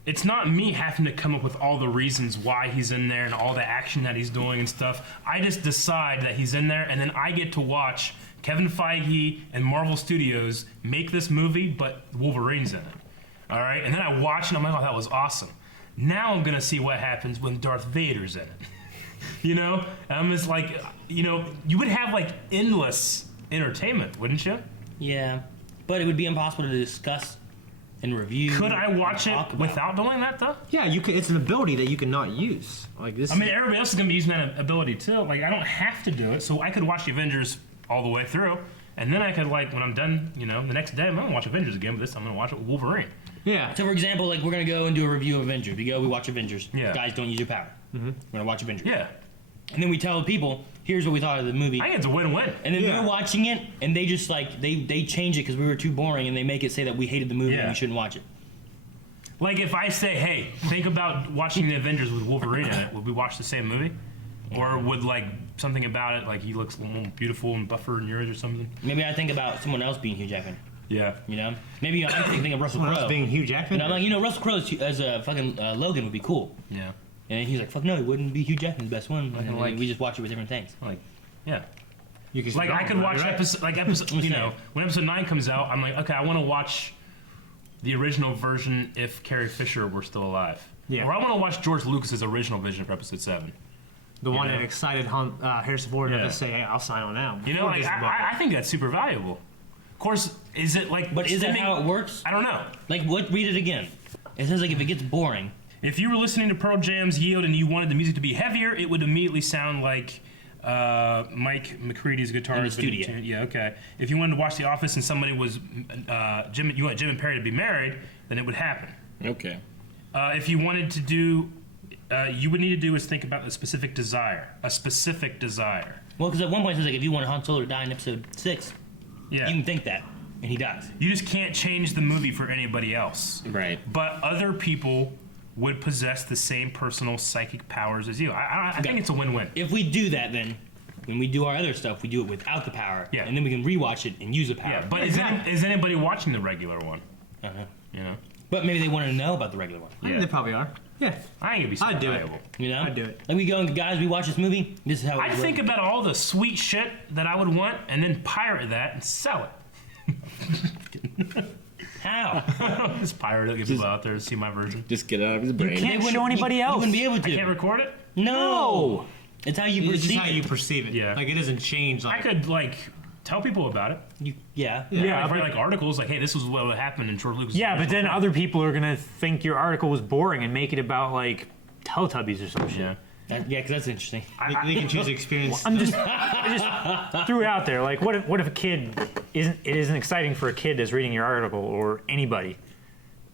It's not me having to come up with all the reasons why he's in there and all the action that he's doing and stuff. I just decide that he's in there, and then I get to watch Kevin Feige and Marvel Studios make this movie, but Wolverine's in it. All right? And then I watch, and I'm like, oh, that was awesome. Now I'm going to see what happens when Darth Vader's in it. You know? And I'm just like, you would have, like, endless entertainment, wouldn't you? Yeah, but it would be impossible to discuss and review. Could I watch and it talk about. without doing that, though? yeah, you can. It's an ability that you cannot use. Like this. I mean, everybody else is going to be using that ability, too. Like, I don't have to do it, so I could watch the Avengers all the way through, and then I could, like, when I'm done, the next day, I'm going to watch Avengers again, but this time I'm going to watch it with Wolverine. yeah. So, for example, like we're gonna go and do a review of Avengers. We watch Avengers. Yeah. Guys, don't use your power. We're gonna watch Avengers. Yeah. And then we tell people, here's what we thought of the movie. I think it's a win-win. And then Yeah. they're watching it, and they just like they change it because we were too boring, and they make it say that we hated the movie and Yeah. we shouldn't watch it. Like, if I say, hey, think about watching the Avengers with Wolverine in it, would we watch the same movie? Or would, like, something about it, like, he looks a little more beautiful and buffer than yours or something? Maybe I think about someone else being Hugh Jackman. Yeah. Maybe I'm thinking of Russell Someone Crowe. else being Hugh Jackman. And I'm like, Russell Crowe as a fucking Logan would be cool. Yeah. And he's like, fuck no, it wouldn't be Hugh Jackman's best one. And like- we just watch it with different things. Like, yeah. You can Like, I could watch episode, when episode 9 comes out, I'm like, okay, I want to watch the original version if Carrie Fisher were still alive. Yeah. Or I want to watch George Lucas's original vision for episode 7. the one know? that excited Harrison Ford Yeah. to say, "Hey, I'll sign on now." You know, Before like, Disney bought I it. think that's super valuable. Of course, is it like. But is that stemming- how it works? I don't know. Like, read it again. It says, like, if it gets boring. If you were listening to Pearl Jam's Yield and you wanted the music to be heavier, it would immediately sound like Mike McCready's guitar. In the studio. Yeah, okay. If you wanted to watch The Office and somebody was you want Jim and Perry to be married, then it would happen. Okay. If you wanted to do, you would need to do is think about a specific desire. A specific desire. Well, because at one point it says, like, if you want Han Solo to die in episode 6, Yeah. you can think that. And he dies. You just can't change the movie for anybody else. Right. But other people would possess the same personal psychic powers as you. I think it's a win-win. If we do that, then when we do our other stuff, we do it without the power. Yeah. And then we can rewatch it and use the power. Yeah, but is anybody watching the regular one? Uh-huh. You know, But maybe they want to know about the regular one. I think Yeah. they probably are. Yeah. I think it'd be super I'd do it. valuable. You know? I'd do it. Like, we go, guys, we watch this movie. This is how it I'd works. think about all the sweet shit that I would want, and then pirate that and sell it. How? Just pirate it, get people out there to see my version. Just get it out of his brain. can't show anybody You else. wouldn't be able I to. can't record it. No. It's how you It's just perceive how you perceive it. Yeah. Like it doesn't change. I Like could like tell people about it. Yeah. Yeah, Like, but- write like articles like, "Hey, this is what would happen in George Lucas." Yeah, but then other people are gonna think your article was boring and make it about like Teletubbies or some shit. yeah. Yeah, because that's interesting. they can choose the experience. I just threw it out there. Like, what if a kid isn't exciting for a kid that's reading your article or anybody?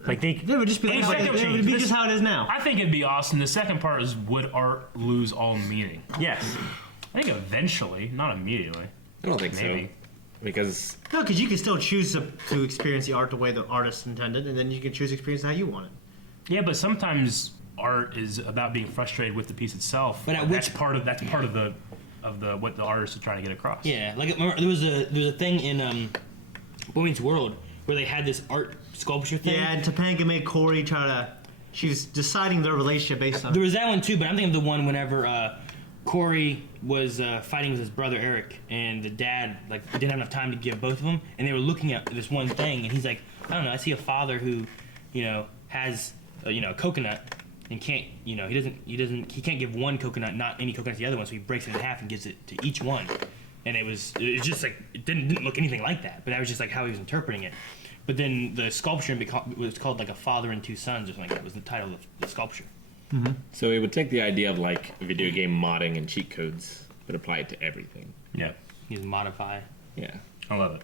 Like they It would just be, Hey, like, second it change. would be This- just how it is now. I think it'd be awesome. The second part is, would art lose all meaning? yes. I think eventually, not immediately. I don't think Maybe. so. Because No, because you can still choose to experience the art the way the artist intended, and then you can choose to experience it how you want it. Yeah, but sometimes art is about being frustrated with the piece itself. But at that's which- part of the what the artist is trying to get across. Yeah. Like, remember, there was a thing in Boy Meets World where they had this art sculpture thing. Yeah, and Topanga made Corey try to. She was deciding their relationship based on. There was that one too, but I'm thinking of the one whenever Corey was fighting with his brother Eric, and the dad didn't have enough time to give both of them, and they were looking at this one thing, and he's like, I don't know, I see a father who, has a coconut, and can't, he can't give one coconut, not any coconut to the other one, so he breaks it in half and gives it to each one, and it was just like it didn't look anything like that, but that was just like how he was interpreting it. But then the sculpture was called like A Father and Two Sons or something. That was the title of the sculpture. So it would take the idea of like video game modding and cheat codes, but apply it to everything. Yeah, You just modify. Yeah. I love it.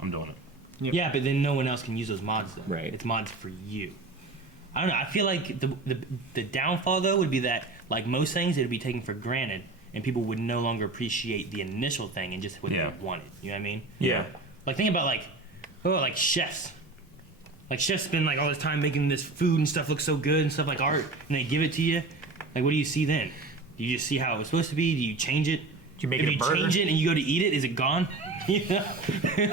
I'm doing it. Yep. Yeah, but then no one else can use those mods though. Right. It's mods for you. I don't know. I feel like the downfall though would be that like most things it'd be taken for granted and people would no longer appreciate the initial thing and just what Yeah. they wanted. You know what I mean? Yeah. Like think about like chefs. Like chefs spend like all this time making this food and stuff look so good and stuff like art, and they give it to you. Like what do you see then? Do you just see how it was supposed to be? Do you change it? Do you make if it a you burger? change it and you go to eat it, is it gone? You know?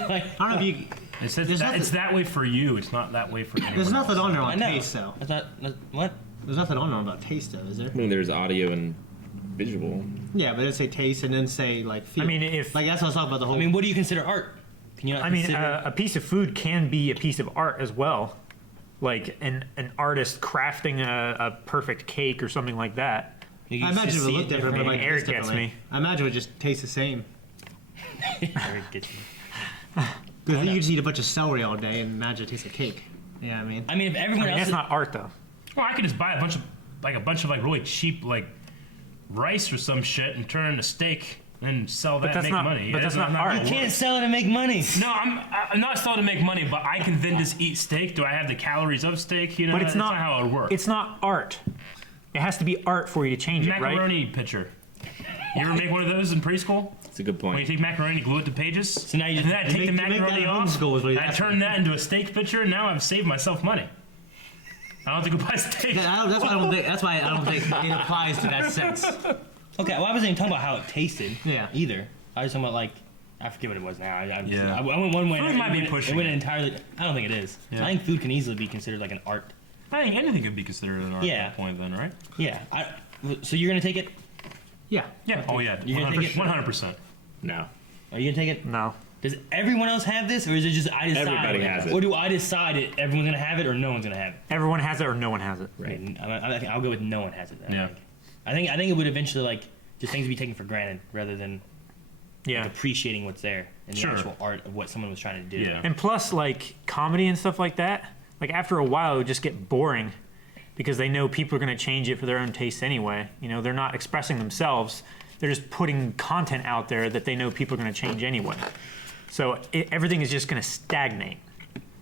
Like, I don't know if you. It's There's nothing- it's that way for you. It's not that way for anyone There's nothing else. on there I on know. taste though. What? There's nothing on there about taste though, is there? I mean, there's audio and visual. Yeah, but it'd say taste and then say like feel. I mean, if like that's what I was talking about the whole. I mean, what do you consider art? Can you not I mean, consider? a piece of food can be a piece of art as well, like an artist crafting a perfect cake or something like that. You I can imagine it just would see look different, but differently. like Eric taste gets differently. me. I imagine it would just taste the same. Eric gets me. Because you just eat a bunch of celery all day and imagine it tastes like cake. Yeah, I mean. I mean, if everyone I mean, else, that's not art though. Well, I could just buy a bunch of really cheap like rice or some shit and turn it into steak and sell that and that's make not- money. but that's not art. you can't sell it and make money. No, I'm not selling to make money, but I can then just eat steak. Do I have the calories of steak? You know, But it's that's not how it would work. It's not art. It has to be art for you to change it, right? Macaroni pitcher. You ever make one of those in preschool? It's a good When you point. take macaroni, glue it to pages. So now you and then I take the make that macaroni in off. homeschool is what and he's I asking. turn that into a steak pitcher, and now I've saved myself money. I don't have to go buy steak. That's why I don't think. That's why I don't think it applies to that sense. Okay, well, I wasn't even talking about how it tasted. Yeah. Either. I was talking about like, I forget what it was now. Yeah. I went one way. Food and might be it pushing went it. entirely. I don't think it is. Yeah. I think food can easily be considered like an art. I think anything could be considered an art Yeah. at that point, then, right? Yeah. So you're gonna take it? Yeah. Yeah. Oh yeah. You're gonna take it? 100%. No. Are you gonna take it? No. Does everyone else have this, or is it just I decide? Everybody has it. Or do I decide it? Everyone's gonna have it, or no one's gonna have it? Everyone has it or no one has it. Right. I think I'll go with no one has it. Yeah. I think it would eventually like just things be taken for granted rather than Yeah. appreciating what's there and the Sure. actual art of what someone was trying to do. Yeah. And plus, like comedy and stuff like that, like after a while, it would just get boring because they know people are going to change it for their own taste anyway. You know, they're not expressing themselves; they're just putting content out there that they know people are going to change anyway. So everything is just going to stagnate.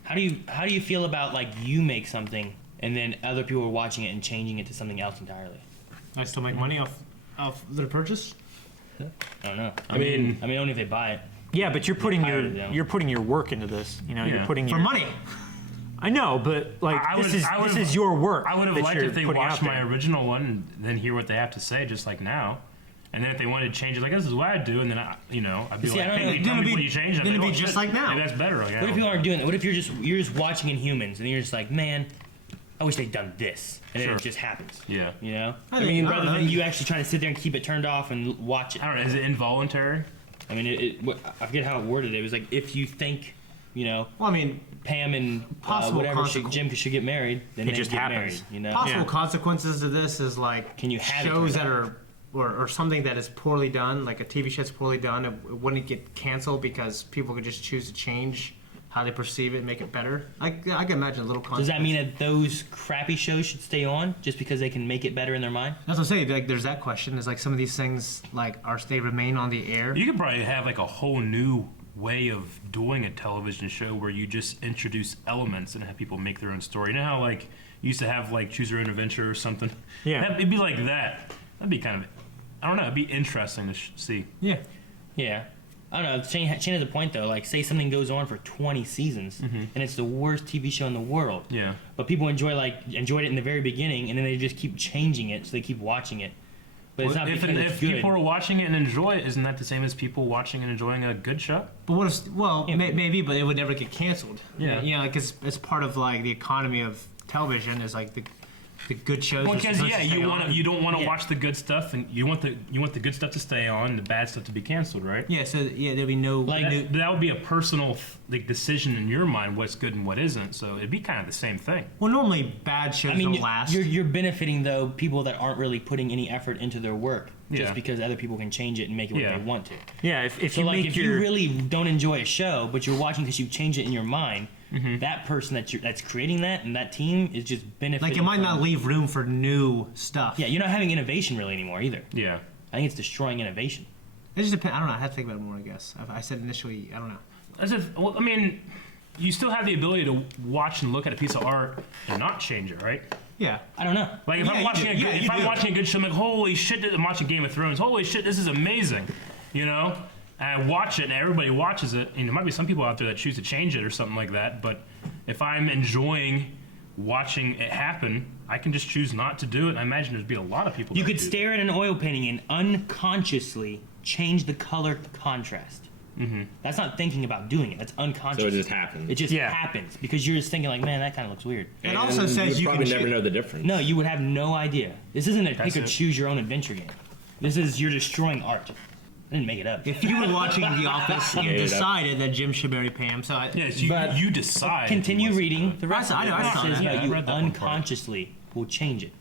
How do you feel about like you make something and then other people are watching it and changing it to something else entirely? I still make money off the purchase. I don't know. I mean, only if they buy it. Yeah, but you're putting hired them. you're putting your work into this. You know, Yeah. you're putting For your money. I know, but like I this would've- is your work. I would have that liked you're if they putting watched out my there. original one and then hear what they have to say, just like now. And then if they wanted to change it, like this is what I do, and then I'd be See, I like, don't hey, know. will you tell Then me it'd what be- you changed? And then it'd they'd be go, just "Shit, like now." maybe that's better. Like, What if people aren't doing that? What if you're just watching Inhumans and you're just like, man, I wish they'd done this, and then Sure. it just happens. Yeah. You know. I mean, I rather don't know. than you actually trying to sit there and keep it turned off and watch it. I don't know. Is it involuntary? I mean, I forget how it worded. It was like if you think, you know, Well, I mean, Pam and Possible whatever consequence. Jim should get married, then It they just get happens. married. You know. possible Yeah. consequences to this is like Can you have it shows turned that are or something that is poorly done, like a TV show that's poorly done, it wouldn't get canceled because people could just choose to change how they perceive it and make it better. I can imagine a little consequence. Does that mean that those crappy shows should stay on just because they can make it better in their mind? That's what I'm saying. Like, there's that question. Is like some of these things like they remain on the air. You could probably have like a whole new way of doing a television show where you just introduce elements and have people make their own story. You know how like you used to have like choose your own adventure or something? Yeah. It'd be like that. That'd be kind of, I don't know, it'd be interesting to see. Yeah. Yeah. I don't know. Shane has a point though. Like, say something goes on for 20 seasons and it's the worst TV show in the world. Yeah. But people enjoyed it in the very beginning, and then they just keep changing it, so they keep watching it. But it's not if because it's if good. people are watching it and enjoy it, isn't that the same as people watching and enjoying a good show? But what if? Well, Yeah. maybe, but it would never get canceled. Yeah. You know, like it's part of like the economy of television is like the good shows. Well, are because supposed yeah, to stay on. you don't want to Yeah. watch the good stuff, and you want the good stuff to stay on, the bad stuff to be canceled, right? Yeah. So yeah, there'd be no Like- That would be a personal like decision in your mind, what's good and what isn't. So it'd be kind of the same thing. Well, normally bad shows I mean, don't last. you're benefiting though people that aren't really putting any effort into their work just Yeah. because other people can change it and make it what Yeah. they want to. Yeah, if So you like, make if your you really don't enjoy a show, but you're watching because you changed it in your mind, that person that's creating that and that team is just benefiting. Like, it might from- not leave room for new stuff. Yeah, you're not having innovation really anymore either. Yeah. I think it's destroying innovation. It just depends. I don't know. I have to think about it more, I guess. I said initially, I don't know. As if, well, I mean, you still have the ability to watch and look at a piece of art and not change it, right? Yeah. I don't know. Like if Yeah, I'm you watching do. a good, Yeah, if you I'm do. watching a good show, I'm like, holy shit! I'm watching Game of Thrones. Holy shit, this is amazing. You know, and I watch it, and everybody watches it, and there might be some people out there that choose to change it or something like that. But if I'm enjoying watching it happen, I can just choose not to do it. I imagine there'd be a lot of people. You that could do stare at an oil painting and unconsciously change the color contrast. That's not thinking about doing it. That's unconscious. So it just happens. It just Yeah. happens because you're just thinking like, man, that kind of looks weird. It also says you you probably can never choose- know the difference. No, you would have no idea. This isn't a pick or it. choose your own adventure game. This is you're destroying art. I didn't make it up. If you were watching The Office and Made it up. decided that Jim should marry Pam, so Yes, you, But- you decide. Continue who wants to reading do the rest I of it. know, I It saw says that. how Yeah, I you read that one part. unconsciously will change it.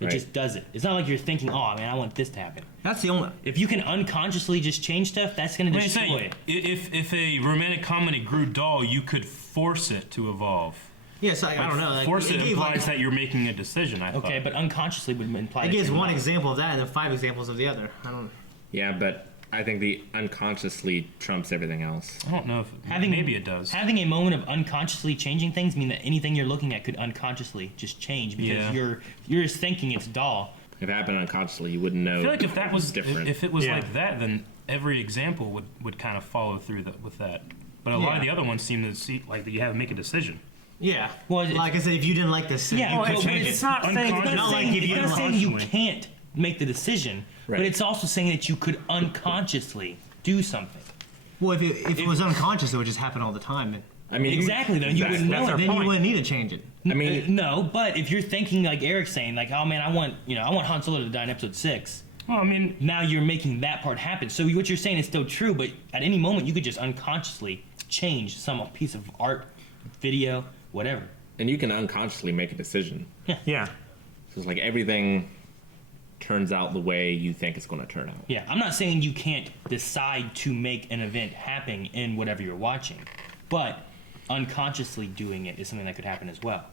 It Right. just does it. It's not like you're thinking, oh man, I want this to happen. that's the only. If you can unconsciously just change stuff, that's going to I mean, destroy say, it. if a romantic comedy grew dull, you could force it to evolve. Yes, I don't know. Like, Force it gave, implies like, that you're making a decision. I Okay, thought. but unconsciously would imply it that gives you're one not. example of that and then 5 examples of the other. I don't. Yeah, but I think the unconsciously trumps everything else. I don't know if maybe it does. Having a moment of unconsciously changing things mean that anything you're looking at could unconsciously just change because Yeah. you're just thinking it's dull. If it happened unconsciously, you wouldn't know. I feel like if that was different. if it was Yeah. like that, then every example would kind of follow through with that. But a lot of Yeah. the other ones seem to see like that you have to make a decision. Yeah. Well, like I said, if you didn't like this, Yeah, you well, could but change it's it. not saying- It's not Not like saying, if you it's not didn't saying you consciously. can't make the decision, Right. but it's also saying that you could unconsciously do something. Well, if it was unconscious, it would just happen all the time. I mean, Exactly, then you wouldn't know that's it. our Then point. you wouldn't need to change it. I mean, No, but if you're thinking like Eric's saying, like, oh man, I want Han Solo to die in episode 6. Well, I mean, Now you're making that part happen. So what you're saying is still true, but at any moment you could just unconsciously change some piece of art, video, whatever. and you can unconsciously make a decision. Yeah. So it's like everything turns out the way you think it's going to turn out. Yeah, I'm not saying you can't decide to make an event happen in whatever you're watching, but unconsciously doing it is something that could happen as well,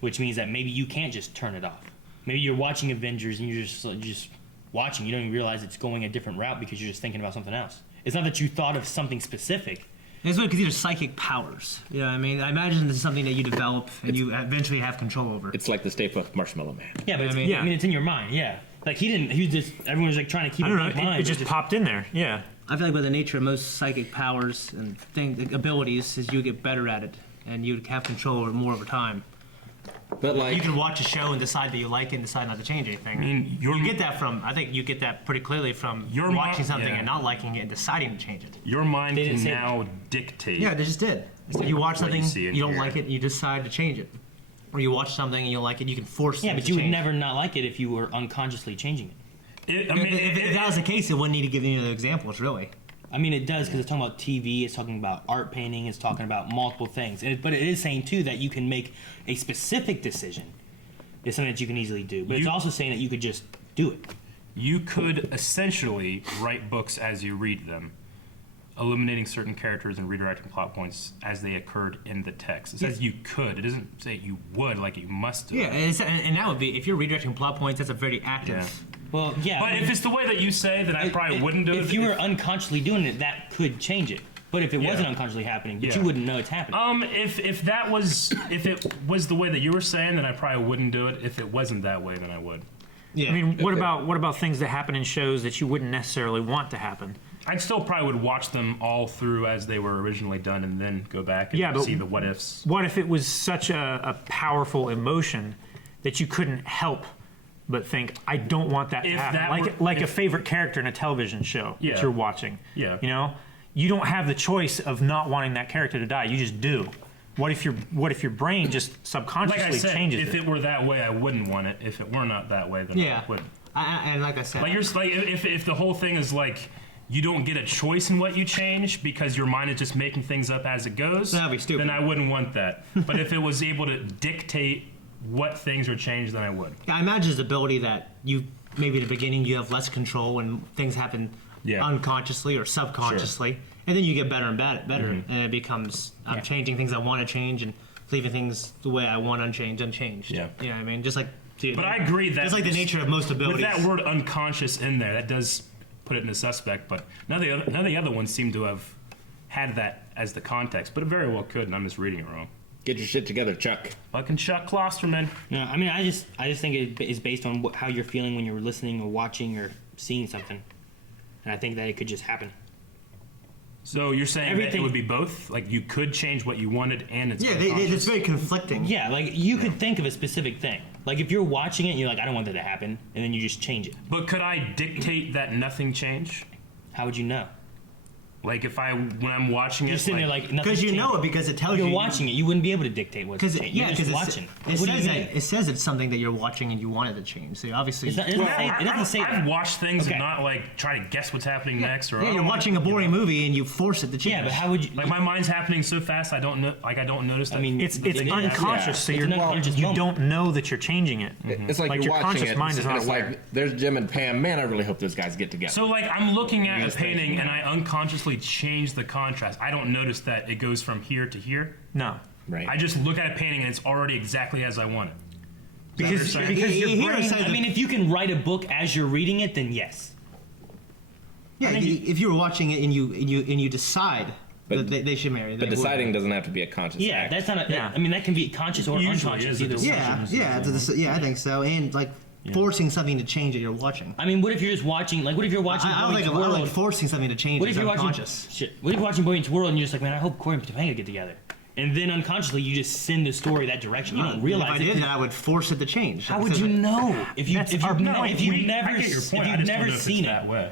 which means that maybe you can't just turn it off. Maybe you're watching Avengers and you're just watching. You don't even realize it's going a different route because you're just thinking about something else. It's not that you thought of something specific. It's weird because these are psychic powers. You know what I mean? I imagine this is something that you develop and you eventually have control over. It's like the Stay Puft Marshmallow Man. Yeah, but I it's, mean- I mean, it's in your mind. Yeah, like he was just everyone was like trying to keep I it don't in know. his mind. It just popped in there. Yeah. I feel like by the nature of most psychic powers and abilities is you get better at it and you have control over it more over time. But like, You can watch a show and decide that you like it and decide not to change anything. I mean, you get that from, I think you get that pretty clearly from Your watching mi- something yeah. and not liking it and deciding to change it. your mind They can didn't say now dictate. Yeah, they just did. So you watch What you something, see and you don't hear. like it, and you decide to change it. Or you watch something and you don't like it, you can force yeah, things but to you would change. never not like it if you were unconsciously changing it. I mean, If that was the case, it wouldn't need to give any other examples, really. I mean, it does because it's talking about TV, it's talking about art painting, it's talking about multiple things. But it is saying too that you can make a specific decision. It's something that you can easily do. But it's You- also saying that you could just do it. you could essentially write books as you read them, eliminating certain characters and redirecting plot points as they occurred in the text. It says you could. It doesn't say you would, like you must do Yeah, it. and that would be, if you're redirecting plot points, that's a very active. Yeah. Well, yeah. But if it's the way that you say, then I probably wouldn't do it. If you were unconsciously doing it, that could change it. But if it Yeah. wasn't unconsciously happening, but Yeah. you wouldn't know it's happening. if it was the way that you were saying, then I probably wouldn't do it. If it wasn't that way, then I would. Yeah. I mean, what about things that happen in shows that you wouldn't necessarily want to happen? I still probably would watch them all through as they were originally done, and then go back and Yeah, but- see the what ifs. What if it was such a powerful emotion that you couldn't help but think, I don't want that to If happen? that Like were- a favorite character in a television show Yeah. that you're watching. Yeah. You know, you don't have the choice of not wanting that character to die. You just do. What if your brain just Like I subconsciously said, changes if it were that way, I wouldn't want it. If it were not that way, then Yeah. I would. And like I said, Like if the whole thing is like you don't get a choice in what you change because your mind is just making things up as it goes, That'd be stupid. then I wouldn't want that. But if it was able to dictate what things are changed, then I would. I imagine this ability that you, maybe at the beginning, you have less control when things happen Yeah. unconsciously or subconsciously. And then you get better and better, and it becomes I'm changing things I want to change and leaving things the way I want unchanged. Yeah. You know what I mean? Just like. But I agree that just like the nature of most abilities. With that word unconscious in there, that does put it in the suspect. But none of the other ones seem to have had that as the context. But it very well could, and I'm just reading it wrong. Get your shit together, Chuck. Fucking Chuck Klosterman. No, I mean, I just think it is based on how you're feeling when you're listening or watching or seeing something, and I think that it could just happen. So you're saying that it would be both? Like you could change what you wanted, and it's it's very conflicting. Yeah, like you could think of a specific thing. Like if you're watching it, and you're like, I don't want that to happen, and then you just change it. But could I dictate that nothing change? How would you know? Like if when I'm watching You're it, sitting there like nothing's because you know changing. it because it tells you. You're watching it. You wouldn't be able to dictate what's changing. You're just watching. It says it's something that you're watching and you want it to change. So obviously, it doesn't say. I've watched things Okay. and not like try to guess what's happening next. Or you're watching a boring movie and you force it to change. Yeah, but how would you? Like my mind's happening so fast, I don't know. Like I don't notice that. I mean, It's it is. unconscious, so It's you're an unconscious you moment. don't know that you're changing it. It's like, Like you're your watching conscious it, mind is and not it's there. like, there's Jim and Pam. Man, I really hope those guys get together. So like I'm looking at a Just painting thinking and I unconsciously change the contrast. I don't notice that it goes from here to here. No, right. I just look at a painting and it's already exactly as I want it. because understand? your Here brain. it says I mean, if you can write a book as you're reading it, then yes. Yeah, if you were watching it and you decide But- that they should marry, But deciding doesn't have to be a conscious Yeah, act. that's not. Yeah. I mean, that can be conscious or Usually unconscious is a either way. decision. I think so. And like forcing something to change that you're watching. I mean, what if you're just watching? Like, what if you're watching? I don't Boy think Meets I don't World? like forcing something to change. What if It's you're watching? unconscious. Shit. What if you're watching Boy Meets World and you're just like, man, I hope Corey and Topanga get together, and then unconsciously you just send the story that direction. You don't If realize I it. did that, I would force it to change. How would you know if you That's if our you've, point. if you've I never get your if point. I you've just don't never know if it's seen that it? way.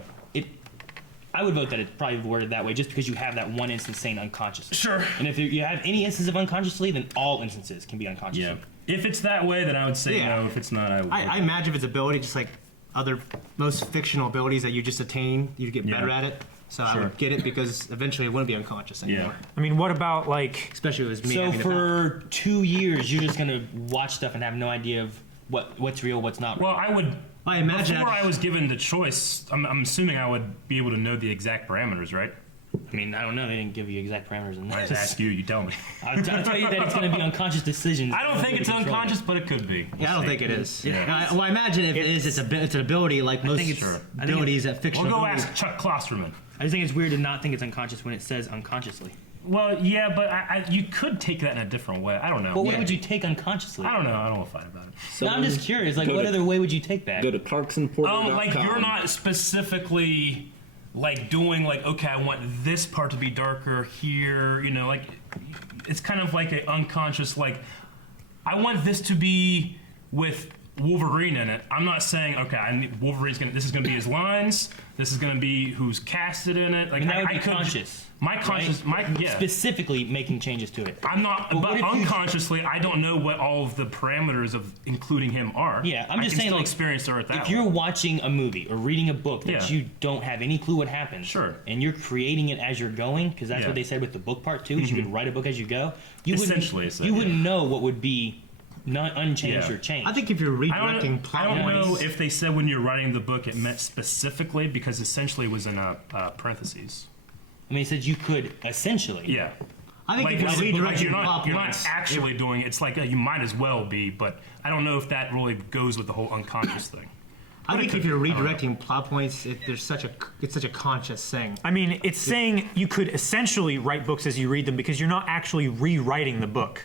I would vote that it's probably worded that way just because you have that one instance saying unconsciously. Sure. And if you have any instance of unconsciously, then all instances can be unconscious. Yeah. If it's that way, then I would say Yeah. no. If it's not, I would. I imagine if it's ability, just like other most fictional abilities that you just attain, you get better Yeah. at it. So I Sure. would get it because eventually it wouldn't be unconscious anymore. Yeah. I mean, what about like? Especially if it was me. So having to for 2 years, you're just gonna watch stuff and have no idea of what's real, what's not real. Well, I would. I imagine Before I- I was given the choice, I'm assuming I would be able to know the exact parameters, right? I mean, I don't know. They didn't give you exact parameters in I just this. ask you. You tell me. I'll tell you that it's going to be unconscious decisions. I don't think it's unconscious, but it could be. Yeah, I don't think it is. Yeah. Well, I imagine if it is, it's an ability like most think it's- Sure. I think abilities that We'll fictional. go abilities- ask Chuck Klosterman. I just think it's weird to not think it's unconscious when it says unconsciously. Well, yeah, but you could take that in a different way. I don't know. What way would you take unconsciously? I don't know. I don't want to fight about it. So No, I'm just curious. Like, go what to- other way would you take that? Go to ClarksonPorter.com. Like you're not specifically like doing like, okay, I want this part to be darker here. You know, like it's kind of like an unconscious like, I want this to be with Wolverine in it. I'm not saying okay, this is gonna be his lines. This is gonna be who's casted in it. Like And that would I be could, conscious. My conscious, yeah. Specifically making changes to it. I'm not, But but what if you- unconsciously, I don't know what all of the parameters of including him are. Yeah, I'm I just can saying, still like, experience it that If way. you're watching a movie or reading a book that Yeah. you don't have any clue what happens, Sure. and you're creating it as you're going, because that's Yeah. what they said with the book part too, is you could write a book as you go. You Essentially, it's that, you yeah. wouldn't know what would be not unchanged Yeah. or changed. I think if you're I redirecting don't plot know points, if they said when you're writing the book it meant specifically because essentially it was in parentheses. I mean, it said you could essentially. Yeah. I think Like, if you're redirecting you're plot not points, actually doing it. It's like you might as well be, but I don't know if that really goes with the whole unconscious thing. I think it if could- you're I don't know. redirecting plot points, it's such a conscious thing. I mean, it's saying you could essentially write books as you read them because you're not actually rewriting the book.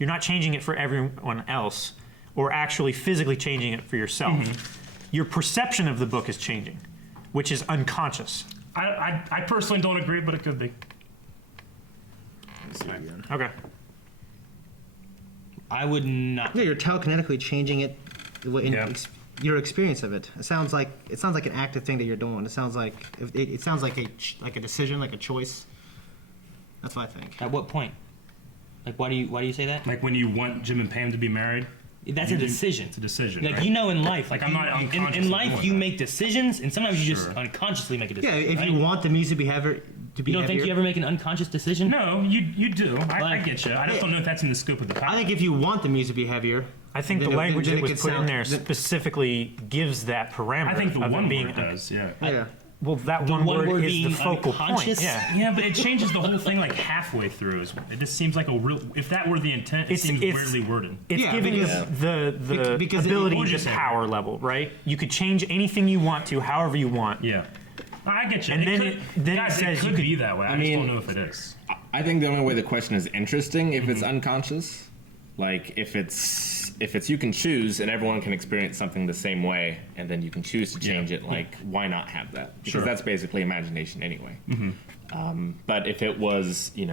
You're not changing it for everyone else or actually physically changing it for yourself. Your perception of the book is changing, which is unconscious. I personally don't agree, but it could be. Okay. I would not. Yeah, you're telekinetically changing it. Yeah. Your experience of it. It sounds like an active thing that you're doing. It sounds like it sounds like a decision, like a choice. That's what I think. At what point? Like, why do you say that? Like when you want Jim and Pam to be married. That's a decision. It's a decision. Like, right? you know, in life, Like, I'm not in unconsciously life, doing you that. make decisions, and sometimes you just Sure. unconsciously make a Yeah, decision. if right? you want the music behavior to be You don't think heavier- you ever make an unconscious decision? No, you do. I Like- get you. I just don't know if that's in the scope of the podcast. I think if you want the music to be heavier, I think then the language then that it was could put in sound- there then- specifically gives that parameter I think the of one it being word does. Yeah. Yeah. Well, that The one one word word is the being focal point. unconscious? Yeah. Yeah, but it changes the whole thing like halfway through. It just seems like a real. If that were the intent, it seems weirdly worded. It's Yeah, giving because- us the because ability, or the just- power level, right? You could change anything you want to, however you want. Yeah, I get you. And then could, then it guys, says it you could could- be that way. I just mean- don't know if it is. I think the only way the question is interesting if it's unconscious. Like if it's you can choose and everyone can experience something the same way, and then you can choose to change it. Like why not have that? Because Sure. that's basically imagination anyway. But if it was, you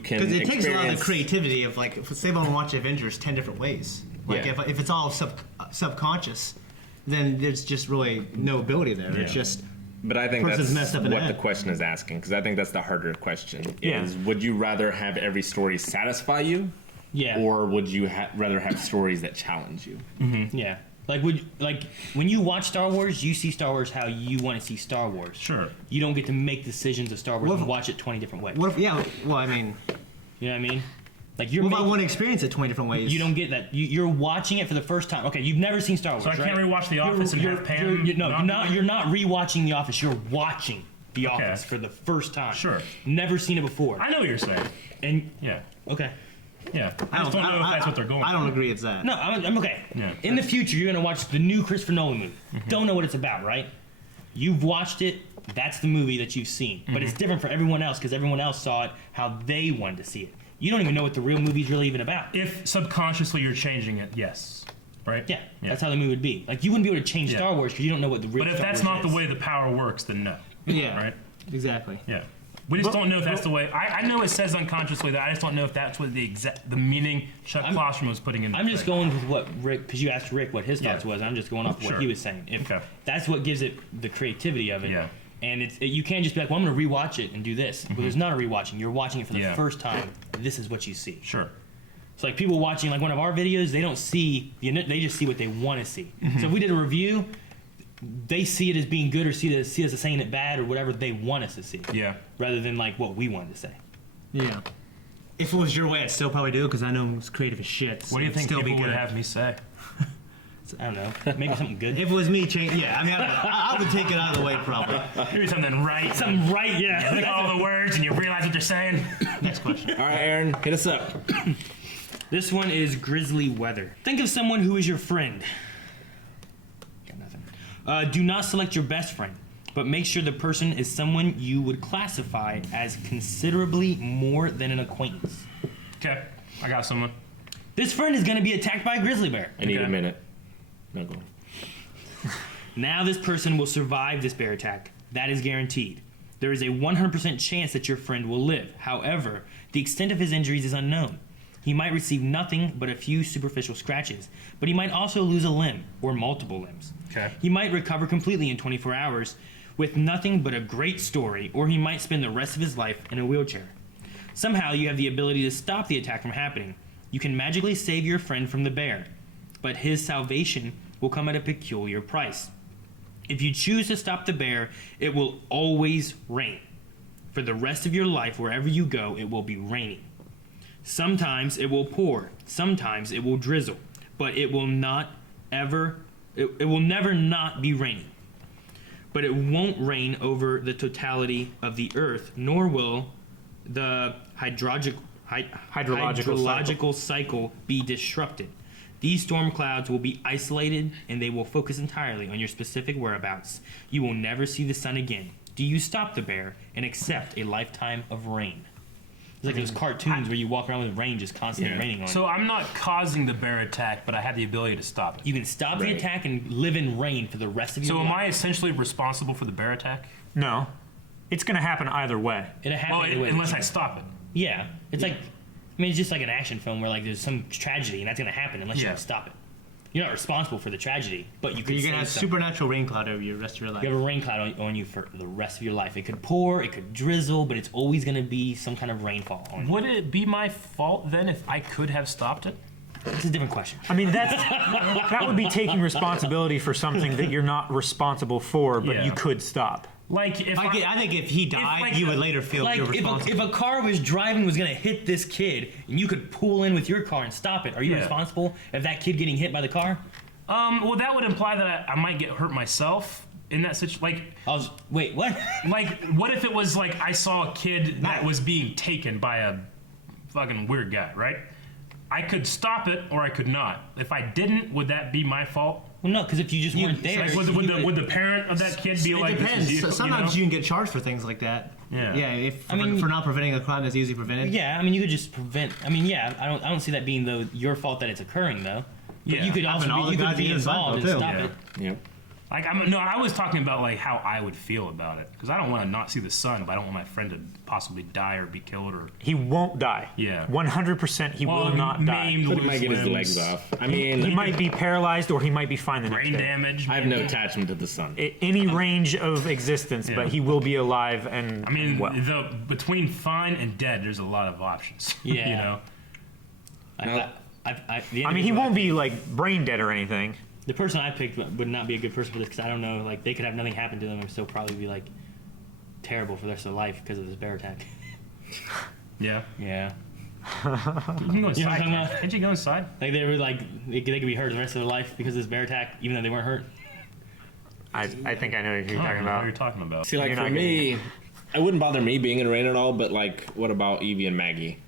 can Because it takes a lot of experience- the creativity of like, if say I want to watch Avengers 10 different ways. Like Yeah. if it's all subconscious, then there's just really no ability there. It's Yeah. just But I think person's that's messed up in the what the head. question is asking, because I think that's the harder question. Yeah. Is would you rather have every story satisfy you, Yeah. or would you rather have stories that challenge you? Yeah. Like when you watch Star Wars, you see Star Wars how you want to see Star Wars. Sure. You don't get to make decisions of Star Wars What if- and watch it 20 different ways. what if, yeah, well, I mean, You know what I mean? Like you're what if I making, want to experience it 20 different ways? you don't get that. You're watching it for the first time. Okay, you've never seen Star Wars, So I can't right? rewatch The Office and have Pam. You're not rewatching The Office. You're watching The Okay. Office for the first time. Sure. Never seen it before. I know what you're saying. And Yeah. okay. Yeah. I just don't know if that's what they're going. I don't agree it's that. No, I'm okay. Yeah. In the future, you're gonna watch the new Christopher Nolan movie. Don't know what it's about, right? You've watched it. That's the movie that you've seen. But it's different for everyone else because everyone else saw it how they wanted to see it. You don't even know what the real movie's really even about. If subconsciously you're changing it, yes. Right? Yeah, that's how the movie would be. Like you wouldn't be able to change Yeah. Star Wars because you don't know what the real. But if Star that's Wars not the is. way the power works, then no. Yeah, Right? exactly. Yeah. We just don't know if that's the way. I know it says unconsciously that. I just don't know if that's what the meaning Chuck Klosterman was putting in. The I'm just thing. going with what Rick, because you asked Rick what his thoughts Yeah. was. I'm just going off of what Sure. he was saying. If Okay. that's what gives it the creativity of it. Yeah. And you can't just be like, well, I'm going to rewatch it and do this. Well, there's not a rewatching. You're watching it for the Yeah. first time. This is what you see. Sure. So like people watching like one of our videos, they don't see they just see what they want to see. So if we did a review, they see it as being good or see us as saying it bad or whatever they want us to see. Yeah. Rather than like what we wanted to say. Yeah. If it was your way, I'd still probably do it because I know I'm creative as shit. So What do you it'd think still people be would good. have me say? I don't know. Maybe something good. If it was me, yeah. I mean, I would take it out of the way probably. Maybe something right. Something right, yeah. Look at all the words and you realize what they're saying. Next question. All right, Aaron, hit us up. This one is grizzly weather. Think of someone who is your friend. Got nothing. Do not select your best friend, but make sure the person is someone you would classify as considerably more than an acquaintance. Okay. I got someone. This friend is going to be attacked by a grizzly bear. I need Okay. a minute. No, go. Now this person will survive this bear attack. That is guaranteed. There is a 100% chance that your friend will live. However, the extent of his injuries is unknown. He might receive nothing but a few superficial scratches, but he might also lose a limb or multiple limbs. Okay. He might recover completely in 24 hours with nothing but a great story, or he might spend the rest of his life in a wheelchair. Somehow you have the ability to stop the attack from happening. You can magically save your friend from the bear, but his salvation will come at a peculiar price. If you choose to stop the bear, it will always rain. For the rest of your life, wherever you go, it will be raining. Sometimes it will pour, sometimes it will drizzle, but it will never not be raining. But it won't rain over the totality of the earth, nor will the hydrological cycle be disrupted. These storm clouds will be isolated and they will focus entirely on your specific whereabouts. You will never see the sun again. Do you stop the bear and accept a lifetime of rain? It's like those cartoons where you walk around with rain just constantly raining on you. So I'm not causing the bear attack, but I have the ability to stop it. You can stop the Right. attack and live in rain for the rest of your So life. am I essentially responsible for the bear attack? No. It's going to happen either way. It'll happen Well, anyway. unless I stop it. Yeah. It's like, I mean, it's just like an action film where like there's some tragedy and that's going to happen unless you Yeah. can stop it. You're not responsible for the tragedy, but you could You're save gonna have someone. supernatural rain cloud over you the rest of your life. You have a rain cloud on you for the rest of your life. It could pour, it could drizzle, but it's always going to be some kind of rainfall on you. Would it be my fault then if I could have stopped it? It's a different question. I mean, that would be taking responsibility for something that you're not responsible for, but Yeah. you could stop. Like if I think if he died, like you a- would later feel Like you're if responsible. a car was driving was going to hit this kid and you could pull in with your car and stop it, are you Yeah. responsible if that kid getting hit by the car? well, that would imply that I might get hurt myself. in that situation? Like, Wait, what? like, what if it was like I saw a kid that was being taken by a fucking weird guy, right? I could stop it or I could not. If I didn't, would that be my fault? Well, no, because if you just weren't there, Like, would the parent of that kid be It like, depends. This is you, Sometimes you can get charged for things like that. Yeah. Yeah. For not preventing a crime that's easily prevented. yeah, I mean, you could just prevent. I mean, yeah, I don't see that being your fault that it's occurring though. But Yeah. you could also all the you could guys be in involved and Seinfeld, too. stop Yeah. it. Yep. Like, I was talking about like how I would feel about it because I don't want to not see the sun, but I don't want my friend to possibly die or be killed or. He won't die. Yeah. 100% he will not die. maimed, But he might lose get his limbs, legs off. I mean, He might be paralyzed or he might be fine the next brain day. damage. I have no attachment to the sun. Any range of existence, Yeah. but he will be alive and I mean, well. between fine and dead, there's a lot of options. Yeah. You know. I mean, he won't be like brain dead or anything. The person I picked would not be a good person for this because I don't know. Like, they could have nothing happen to them and still probably be like terrible for the rest of their life because of this bear attack. Yeah. Yeah. You can go You know what I'm inside. talking about? Can't you go inside? Like they were like they could be hurt the rest of their life because of this bear attack, even though they weren't hurt. I think I know what you're I talking don't know what you're about. talking about. See, like You're for not me, getting it wouldn't bother me being in rain at all. But like, what about Evie and Maggie?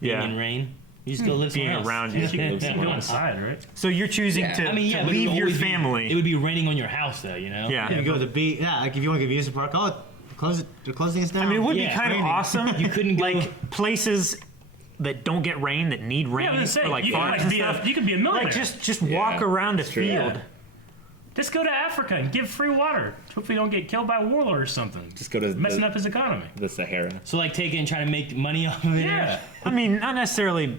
Being in Yeah. rain, you just go live Being somewhere else. around you. You can live You can somewhere go else. inside, right? So you're choosing Yeah. to, I mean, yeah, to but it leave would your always be- family. it would be raining on your house, though. You know. Yeah. You go to the beach. Yeah, like if you want to go to the amusement park, they're closing us down. I mean, it would Yeah, be kind of raining. awesome. You couldn't go- like places that don't get rain that need rain Yeah, I was for gonna say, like you could, farms like, and be a- stuff. you could be a millionaire. Like just walk around a true. field. Yeah. Just go to Africa and give free water. Hopefully, you don't get killed by a warlord or something. Just go to Messing up his economy. the Sahara. So like take it and try to make money off of it. Yeah. I mean, not necessarily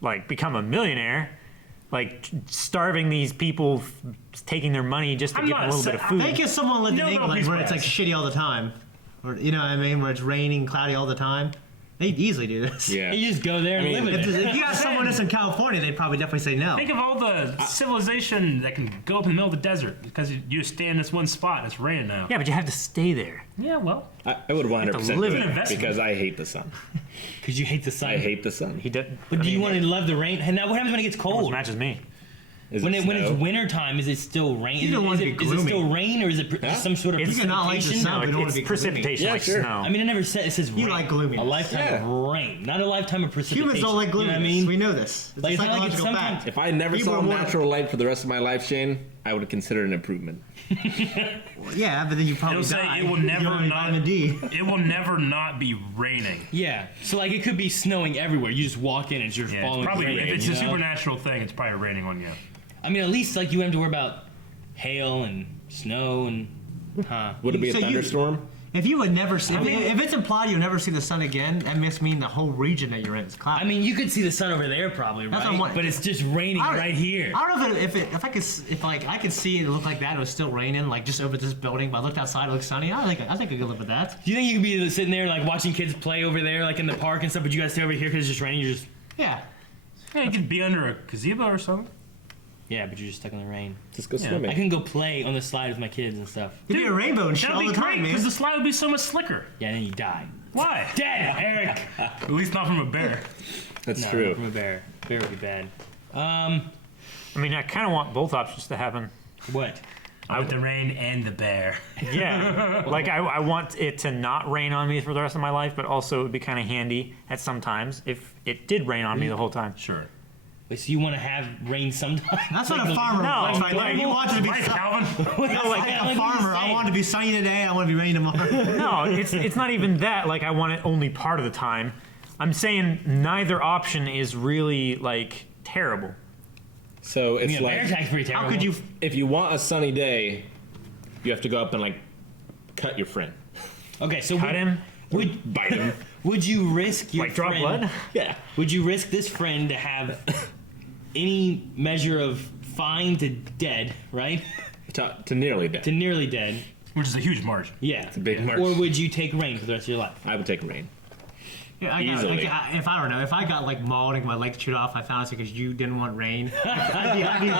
like become a millionaire. Like starving these people, taking their money just to I'm give them a not little bit of sa- food. Think if someone lived in No, England Nobel where Peace it's like Prize. shitty all the time, or you know what I mean, where it's raining, cloudy all the time. They'd easily do this. Yeah. You just go there and mean, live with it. If you have someone that's in California, they'd probably definitely say no. Think of all the civilization that can go up in the middle of the desert because you just stay in this one spot and it's raining now. Yeah, but you have to stay there. Yeah, well, I would 100% do live it in investment. because I hate the sun. Because you hate the sun. I hate the sun. He did. But do you want to love the rain? And now what happens when it gets cold? matches me? Is When it it's snow? winter time, is it still rain? You don't want to be Is it still gloomy. rain or is it Huh? some sort of It's- You cannot like the precipitation? sun, No, but you don't want it's to be precipitation Yeah, like sure. snow. I mean, it never said it says You rain. like gloominess. A lifetime Yeah. of rain, not a lifetime of precipitation. Humans don't like You know gloominess. what I mean? We know this. It's Like, a it's not like it's psychological sometimes- fact. If I never People saw are more- natural light for the rest of my life, Shane, I would consider it an improvement. Yeah, but then you probably it'll say die. it will You never don't have not. vitamin D. It will never not be raining. Yeah. So like it could be snowing everywhere. You just walk in and it's just Yeah, falling. it's probably rain, if it's you a know? supernatural thing, it's probably raining on you. I mean, at least like you wouldn't have to worry about hail and snow and. Huh. Would it be a So you- thunderstorm? If you would never see, if it's implied you'll never see the sun again, that must mean the whole region that you're in is cloudy. I mean, you could see the sun over there probably, That's what right? I'm wondering. But it's just raining I don't- right here. I don't know if I could see it look like that, it was still raining, like just over this building, but I looked outside, it looked sunny. I think I could live with that. Do you think you could be sitting there like watching kids play over there, like in the park and stuff, but you guys stay over here because it's just raining? You're just Yeah. Yeah, you could be under a gazebo or something. yeah, but you're just stuck in the rain. Just go Yeah. swimming. I can go play on the slide with my kids and stuff. It'd be a rainbow and shit That'd all be the great time, man. because the slide would be so much slicker. Yeah, and then you die. Why? Dead, Eric. At least not from a bear. That's No, true. from a bear. Bear would be bad. I mean, I kind of want both options to happen. What? With the rain and the bear. Yeah, like I want it to not rain on me for the rest of my life, but also it would be kind of handy at some times if it did rain on me the whole time. Sure. Wait, so you want to have rain sometimes? That's Like what a the- farmer No, wants right like- there. He wants it to be Right, sunny. Calvin. Like a what farmer, you I saying. want it to be sunny today, I want it to be raining tomorrow. No, it's not even that. Like I want it only part of the time. I'm saying neither option is really like terrible. So I it's mean, a bear like attack's pretty terrible. How could you? if you want a sunny day, you have to go up and like cut your friend, Okay, so Cut him. Would bite him. would you risk your Like drop friend? blood? Yeah. Would you risk this friend to have any measure of fine to dead, right? To nearly dead. To nearly dead. Which is a huge margin. Yeah. It's a big march. Or would you take rain for the rest of your life? I would take rain. Yeah, Easily. if I don't know, if I got like mauled and my leg chewed off, I found out because you didn't want rain. I'd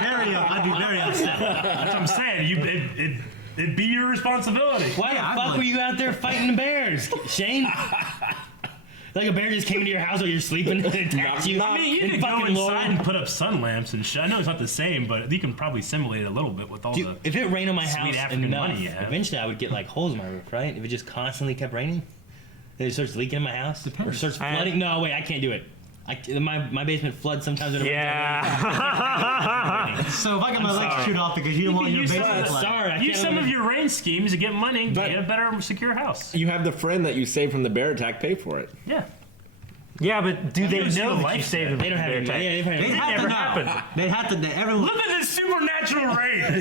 be very upset. That's what I'm saying. It'd be your responsibility. Why Yeah, the I'd fuck like- were you out there fighting the bears, Shane? Like a bear just came into your house while you're sleeping and attacked you. I mean, you and could go fucking Laura. inside and put up sun lamps and shit. I know it's not the same, but you can probably simulate it a little bit with all Dude, the. if it rained on my sweet house African enough, money you have. eventually I would get like holes in my roof, right? If it just constantly kept raining, and it starts leaking in my house, or Depends. starts flooding. No, wait, I can't do it. My basement floods sometimes when it rains. Yeah. So if I got my legs chewed off because you don't want your use basement some- flooded. Sorry, I Use can't some live of your rain schemes to get money and But- get a better, secure house. You have the friend that you saved from the bear attack pay for it. Yeah. Yeah, but do they never seen know a that you life saved there. them? They don't from have the any. bear attack? Yeah, They have never to know. happened. They have to. Everyone. Look at this supernatural rain. Look.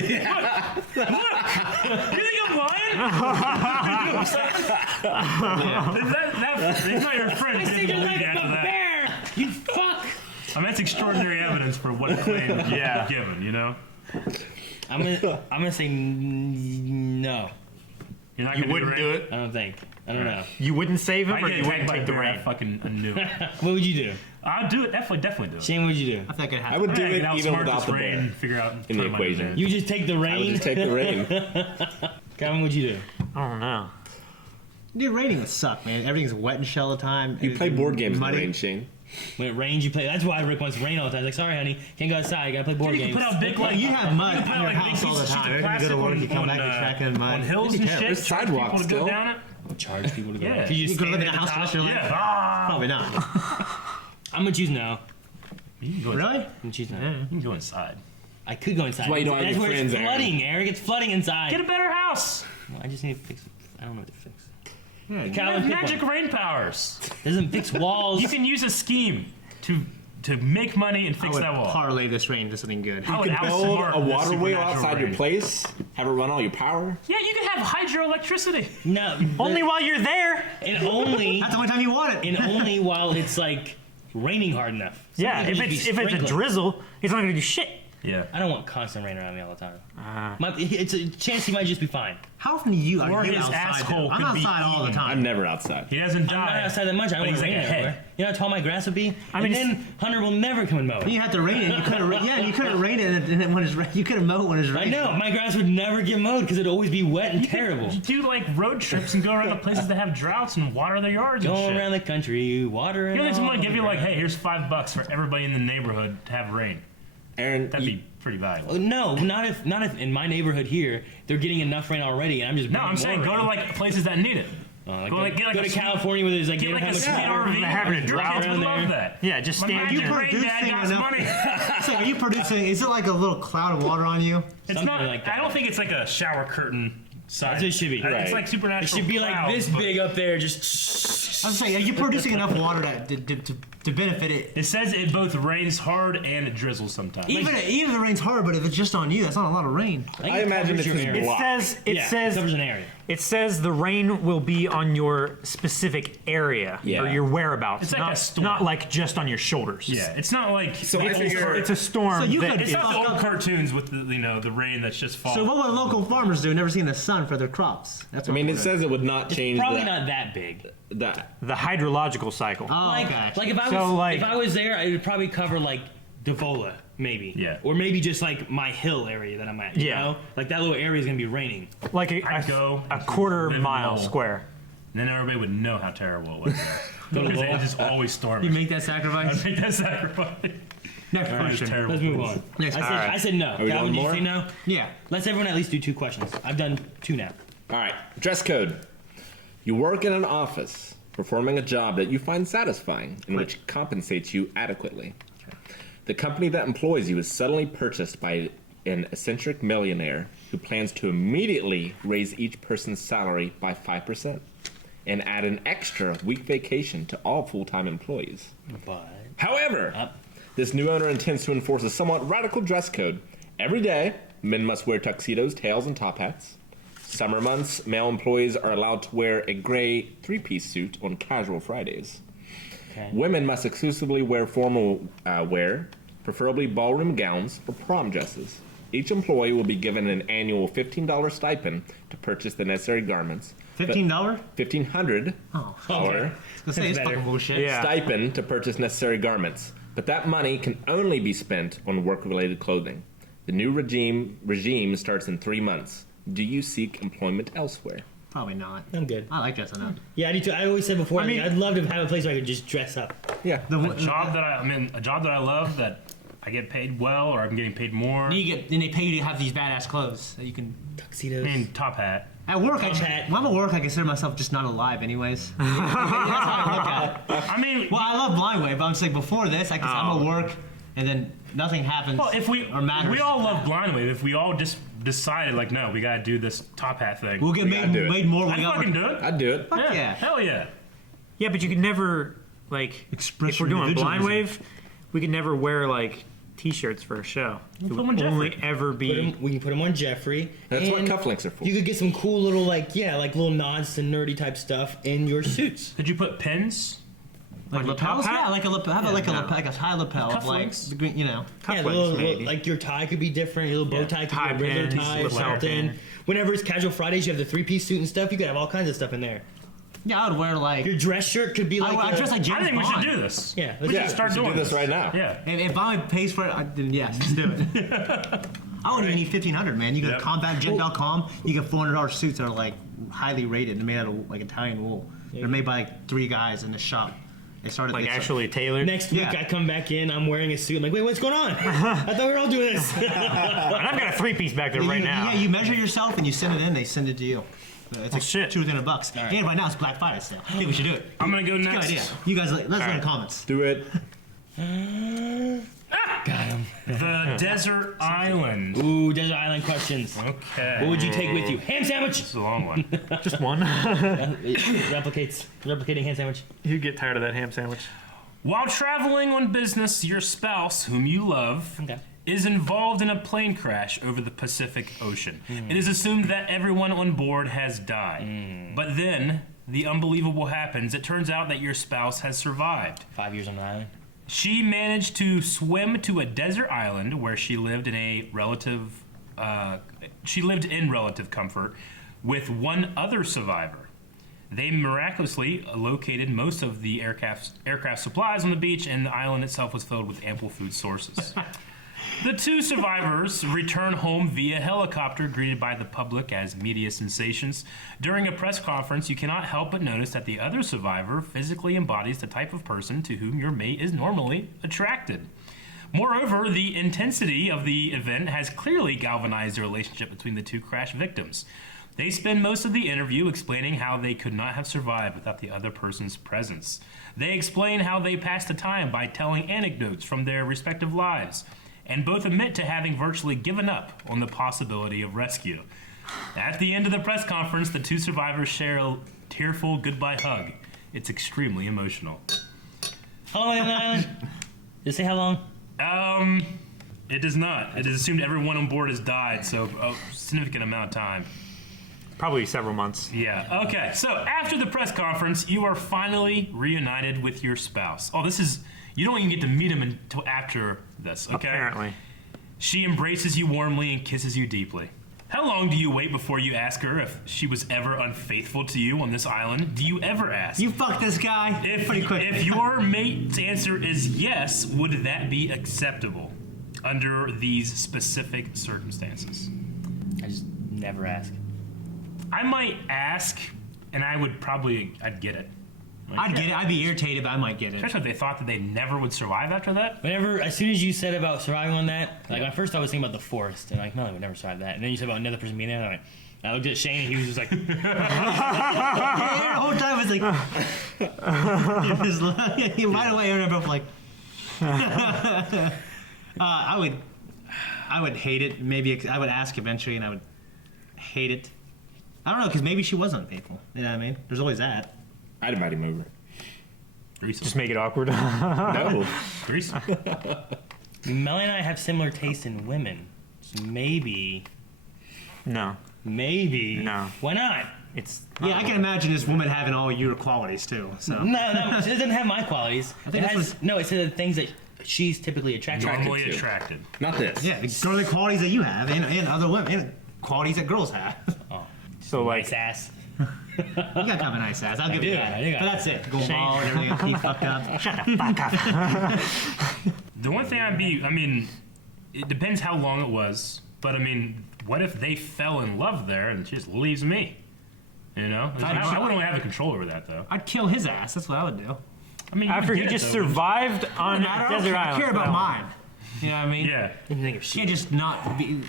You think I'm lying? That's not your friend. I saved your life After from a that. bear. You fuck. I mean, that's extraordinary evidence for what claim Yeah. you've given, you know? I'm gonna say no. You're not You gonna wouldn't do it? I don't think. I don't know. You wouldn't save If him, I or get you wouldn't attacked by take a the bear, I rain? fucking knew it. What would you do? I'll do it. Definitely do it. Shane, what would you do? I think it I happened. would do Yeah, it outsmart even without this the rain, bear. figure out In the turn my equation. advantage. You just take the rain. I would just take the rain. Calvin, what'd you do? I don't know. Dude, raining would suck, man. Everything's wet and shell all the time. You play board games in the muddy. rain, Shane. When it rains, you play. That's why Rick wants rain all the time. He's like, sorry, honey, can't go outside. You gotta play board You can games. put out big Well, you have mud You can put on your out, like, house big all the pieces of time. Every time you go to plastic work, you come on, back, you're tracking in mud. on hills and shit. There's charge sidewalks people to still. go down it. Charge people to go. Yeah. Could you You just go live stand in a at the house the top? rest of your life? Yeah. Ah. Probably not. I'm gonna choose no. You can go Really? I'm gonna choose no. You can go inside. I could go inside. That's why you don't have That's your where friends, it's Aaron. flooding, Eric. It's flooding inside. Get a better house. Well, I just need to fix. I don't know what to fix. Yeah, You Calvin, have pick magic one. rain powers. Doesn't fix walls. You can use a scheme to make money and I fix would that wall. parlay this rain into something good. I would Build outsmart a this water wheel supernatural outside your rain. place. Have it run all your power. Yeah, you can have hydroelectricity. no. Only while you're there. and only That's the only time you want it. and only while it's like raining hard enough. Yeah, Sometimes if it needs it's to be if it's a sprinkling. drizzle, it's not gonna do shit. Yeah. I don't want constant rain around me all the time. It's a chance he might just be fine. How often are you Or you his outside? asshole though? I'm could be outside all the eaten. time. I'm never outside. He doesn't I'm not die. outside that much. I but don't want he's rain like a everywhere. head. You know how tall my grass would be? I mean, and then Hunter will never come and mow it. You had to rain it. You couldn't. You couldn't rain it, and then when it's you couldn't mow it when it's I raining. know my grass would never get mowed because it'd always be wet and You could terrible. do like road trips and go around to places that have droughts and water their yards and Going shit. around the country, watering. You know, all someone give you like, over. hey, here's $5 for everybody in the neighborhood to have rain. Aaron, That'd be pretty valuable. No, not if in my neighborhood here they're getting enough rain already, and I'm just No, bringing I'm saying more go to rain. like places that need it. Like, go go, like- get like go a to sweet- California where there's like Get like a 800 sweet cars. RV. They're having a Your drought kids would around love there. that. Yeah, just My stand. magic You rain dad producing got enough- money. So are you producing? Is it like a little cloud of water on you? It's Something not. like that. I don't think it's like a shower curtain size. That's what it should be. It's Right. like supernatural. It should be like clouds, this but big up there, just. I'm saying, are you producing enough water to benefit it? It says it both rains hard and it drizzles sometimes. Even if it rains hard, but if it's just on you, that's not a lot of rain. think I it imagine covers it's your his area. It block. says it Yeah, says covers an area. it says the rain will be on your specific area Yeah. or your whereabouts. It's like not, a storm. not like just on your shoulders. yeah, it's not like So I it's, figure It's a storm. So you that could- it's is- not the old cartoons with the rain that's just falling. So what would local farmers do? Never seen the sun for their crops. That's I what mean, I'm it says it would not change Probably the, not that big. that. the hydrological cycle. Oh, Like, gosh. like if I was So, like- if I was there, I would probably cover like Devola, maybe. Yeah. Or maybe just like my hill area that I'm at. You Yeah. know? Like that little area is gonna be raining. Like I'd go a quarter live in mile Lowell. square. then everybody would know how terrible it was. Because it's just always storming. You make that sacrifice. Make that sacrifice. Next It's question. terrible. Let's move on. Next. I said, Alright. I said no. we Calvin, doing did you more? say no? Yeah. Let's everyone at least do 2 questions. I've done 2 now. All right, dress code. You work in an office performing a job that you find satisfying and which compensates you adequately. The company that employs you is suddenly purchased by an eccentric millionaire who plans to immediately raise each person's salary by 5% and add an extra week vacation to all full-time employees. But However, this new owner intends to enforce a somewhat radical dress code. Every day, men must wear tuxedos, tails, and top hats. Summer months, male employees are allowed to wear a gray 3-piece suit on casual Fridays. okay. Women must exclusively wear formal wear, preferably ballroom gowns or prom dresses. Each employee will be given an annual $15 stipend to purchase the necessary garments. $15? $1,500 Oh, Okay. let's say it's better. fucking bullshit. Yeah. stipend to purchase necessary garments, but that money can only be spent on work-related clothing. The new regime starts in 3 months. Do you seek employment elsewhere? Probably not. I'm good. I like dressing up. Yeah, I do too. I always said before, I mean- I'd love to have a place where I could just dress up. Yeah. A job that I love that I get paid well, or I'm getting paid more. Then they pay you to have these badass clothes that you can. Tuxedos. I mean, top hat. At work, Top hat. when I'm at work, I consider myself just not alive, anyways. That's how I look at it. I mean, Well, I love Blind Wave, but I'm just like before this, I'm at work, and then nothing happens. well, if we matters. all love Blind Wave, if we all just decided like, no, we gotta do this top hat thing, we'll get We gotta do it. made more. I'd fucking do it. I'd do it. Fuck yeah. Hell yeah. Yeah, but you could never, like, Express if we're your doing Blind individualism. Wave, we could never wear, like, T-shirts for a show. It put would 'em on only Jeffrey. ever be... We can put them on Jeffrey. That's what and cufflinks are for. You could get some cool little, like little nods to nerdy type stuff in your suits. Could you put pins? Like Like a lapels? top hat? Yeah, like a lapel. Have it like a no. lapel, like a high lapel, of like Cufflinks? the green, you know. Yeah, Cufflinks, maybe. like your tie could be different. Your little bow tie could Tie be a regular pins, tie or lapel something. pin. Whenever it's casual Fridays, you have the 3-piece suit and stuff. You could have all kinds of stuff in there. Yeah, I would wear like. Your dress shirt could be like. I dress like James I think we Bond. should do this. Yeah, we let's should do it. start We should doing do this right now. Yeah. If I pays for it, then yes, let's do it. I wouldn't even need $1,500, man. You go Yep. to combatjet.com, you get $400 suits that are like highly rated and made out of like Italian wool. They're made by like 3 guys in the shop. They started Like, they- actually tailored. Next week, Yeah. I come back in. I'm wearing a suit. I'm like, wait, what's going on? I thought we were all doing this. And I've got a 3-piece back there right now. Yeah, you measure yourself and you send it in. They send it to you. It's like shit. $200. And right now it's Black Friday sale. I think we should do it. I'm gonna go Good next. idea. You guys, let's learn right. comments. Do it. Got him. The desert island. Ooh, desert island questions. Okay. What would you take with you? Ham sandwich. It's a long one. Just one. Replicating ham sandwich. You'd get tired of that ham sandwich. While traveling on business, your spouse, whom you love, Okay. is involved in a plane crash over the Pacific Ocean. It is assumed that everyone on board has died. But then, the unbelievable happens. It turns out that your spouse has survived. 5 years on the island. She managed to swim to a desert island where she lived in relative comfort with one other survivor. They miraculously located most of the aircraft supplies on the beach, and the island itself was filled with ample food sources. The 2 survivors return home via helicopter, greeted by the public as media sensations. During a press conference, you cannot help but notice that the other survivor physically embodies the type of person to whom your mate is normally attracted. Moreover, the intensity of the event has clearly galvanized the relationship between the 2 crash victims. They spend most of the interview explaining how they could not have survived without the other person's presence. They explain how they passed the time by telling anecdotes from their respective lives, and both admit to having virtually given up on the possibility of rescue. At the end of the press conference, the 2 survivors share a tearful goodbye hug. It's extremely emotional. How long on the island? Did it say how long? It does not. It is assumed everyone on board has died, so a significant amount of time. Probably several months. Yeah. Okay. So after the press conference, you are finally reunited with your spouse. Oh, this is. You don't even get to meet him until after this. Okay. Apparently. She embraces you warmly and kisses you deeply. How long do you wait before you ask her if she was ever unfaithful to you on this island? Do you ever ask? You fuck this guy pretty quick. If your mate's answer is yes, would that be acceptable under these specific circumstances? I just never ask. I might ask, and I'd get it. Like, I'd get it. I'd be irritated, but I might get it. Especially if they thought that they never would survive after that. As soon as you said about surviving on that, like at first I was thinking about the forest, and like, no, I would never survive that. And then you said about another person being there, and I looked at Shane, and he was just like, The whole time I was like, right away, I remember like, I would hate it. Maybe I would ask eventually, and I would hate it. I don't know, because maybe she was unfaithful. You know what I mean? There's always that. I'd invite him over. Just make it awkward. No. Threesome. Melly and I have similar taste in women. So maybe. No. No. Why not? It's Yeah, I can imagine this woman having all your qualities too. So No, it doesn't have my qualities. I think it this has, no, it's the things that she's typically attracted to. Normally to. attracted. Not this. yeah, the girly qualities that you have, and other women, and qualities that girls have. Oh, so like nice ass. You got kind of a nice ass. I'll give you do. that. I do. But that's it. Going bald, everything, teeth fucked up. The one thing it depends how long it was, but what if they fell in love there and she just leaves me? You know, I wouldn't have the control over that though. I'd kill his ass. That's what I would do. I mean, After he just survived on I a don't desert care island. about mine. You know what I mean? Yeah. You think of You shit. can't just not be,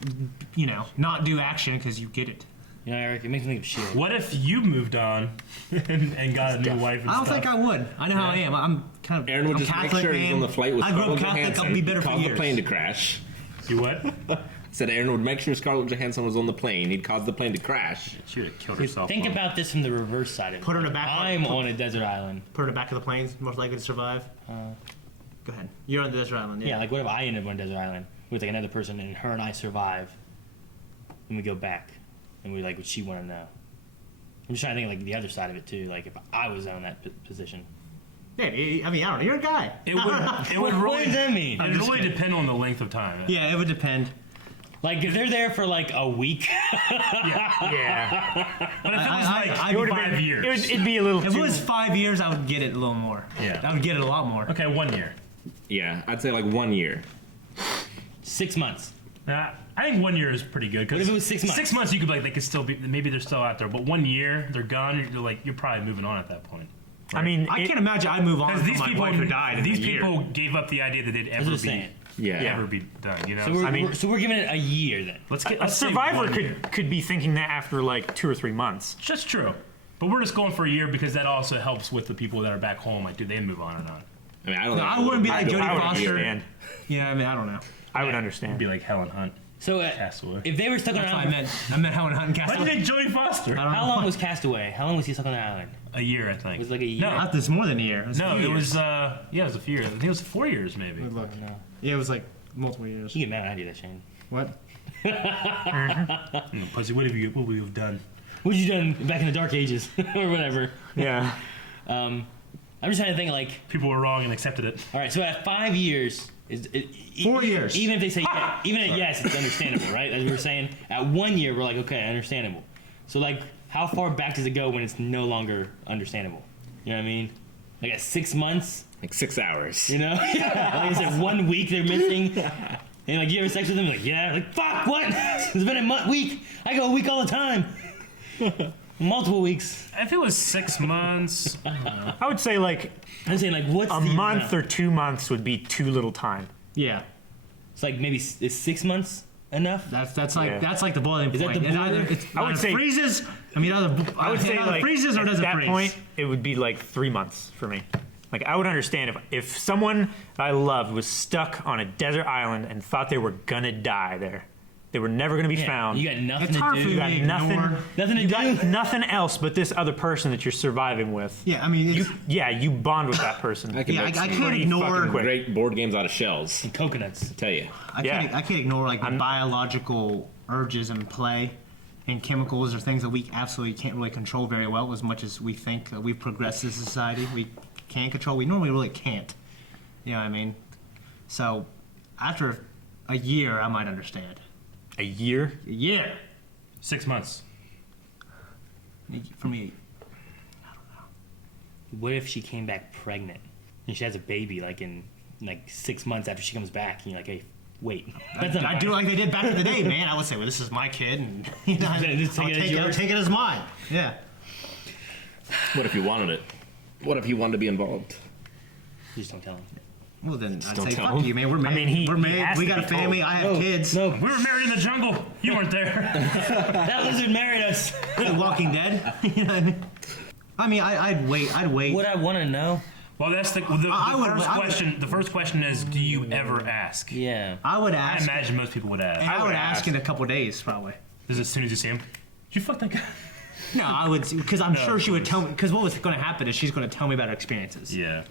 not do action because you get it. You know, Eric, it makes me think of shit. What if you moved on and got a new wife and I don't stuff? think I would. I know how I am. I'm kind of. Aaron would I'm just Catholic, make sure he's man. on the flight with I grew up Scarlett Catholic. Johansson. I'll be better for Cause the years. plane to crash. You what? Said Aaron would make sure Scarlett Johansson was on the plane. He'd cause the plane to crash. She would have killed herself. Think about this from the reverse side of it. Put her in the back. I'm on a desert island. Put her in the back of the planes. Most likely to survive. Go ahead. You're on the desert island. Yeah, like what if I end up on a desert island with like another person and her and I survive, and we go back, and we like would she want to know? I'm just trying to think of like the other side of it too. Like if I was on that position. Yeah, I mean, I don't know. You're a guy. It would What really does that mean? It would really depend on the length of time. Yeah, it would depend. Like if they're there for like a week, Yeah. But if it was I'd like be 5 years. It'd be a little If too... it was 5 years, I would get it a little more. Yeah. I would get it a lot more. Okay, 1 year. Yeah, I'd say like 1 year. 6 months. Nah, I think 1 year is pretty good. 'Cause What if it was 6 months? 6 months, you could like they could still be maybe they're still out there, but 1 year they're gone. You're probably moving on at that point. I mean, I can't imagine I'd move on Because from these my people, wife who died in these a year. people gave up the idea that they'd That's ever what I'm be saying. Yeah. ever be done. You know, So we're, I mean- so we're giving it a year then. let's get a let's say survivor 1 year. could be thinking that after like 2 or 3 months. Just true, but we're just going for a year because that also helps with the people that are back home. Like, do they move on or not? I mean, I don't. No, think I wouldn't be like I Jodie would Foster. understand. Yeah, I mean, I don't know. I would understand. Be like Helen Hunt. So Castaway. if they were stuck on an That's what island, I meant Helen Hunt and Why Castaway. did Jodie Foster? I don't how know. long was Castaway? How long was he stuck on the island? A year, I think. Was it like a year? No, Not this more than a year. no, few it years. was it was a few years. I think it was 4 years maybe. Good luck. No. Yeah, it was like multiple years. You get mad when I do that, Shane. What? Pussy, what would you have done? What you done back in the dark ages or whatever? Yeah. I'm just trying to think like, People were wrong and accepted it. all right, so at 5 years, 4 years. Even if they say even at yes, it's understandable, right? As we were saying, at 1 year, we're like, okay, understandable. So like, how far back does it go when it's no longer understandable? You know what I mean? Like at 6 months, like 6 hours. you know? Like I said, 1 week they're missing. And like, you ever sex with them? Like, yeah. Like, fuck, what? It's been a week. I go a week all the time. Multiple weeks. If it was 6 months, I would say like I'm saying like, what's a the month amount? or 2 months would be too little time. Yeah. It's like maybe is 6 months enough? That's like Yeah. that's like the boiling Is that point. the border? I would would say- freezes. I mean, I would say like freezes or at does it that freeze? point it would be like 3 months for me. Like I would understand if someone that I loved was stuck on a desert island and thought they were gonna die there. They were never gonna be Yeah, found. you got nothing It's hard to for do. you got to nothing. ignore. Nothing to You do. got nothing else but this other person that you're surviving with. Yeah, I mean, it's, You bond with that person. I can yeah, make I some can't pretty ignore. fucking quick. great board games out of shells. Coconuts. I tell you. I can't ignore like the biological urges in play and chemicals or things that we absolutely can't really control very well as much as we think that we've progressed as a society. We can control. We normally really can't. You know what I mean? So after a year, I might understand. A year? A year 6 months. for me. What if she came back pregnant and she has a baby like in like 6 months after she comes back and you're like, hey, wait. That's not I do like they did back in the day, man. I would say, well, this is my kid, and you know, Just take it as I'll yours? take it as mine. Yeah. What if you wanted it? What if he wanted to be involved? You just don't tell him. Well, then I'd don't say, tell fuck him. you, man. We're married. mean, he we're married. has We to got a be family. told. I have kids. No, We were married in the jungle. You weren't there. that lizard married us. The Walking Dead. You know what I mean? I mean, I'd wait. I'd wait. What I want to know, Well, that's the I would- first I would- question. The first question is, do you ever ask? yeah. I would I ask. imagine most people would ask. And I would would ask ask. in a couple days, probably. Is as soon as you see him, you fuck that guy. No, I would, because I'm No, sure she of would tell me. Because what was going to happen is she's going to tell me about her experiences. Yeah.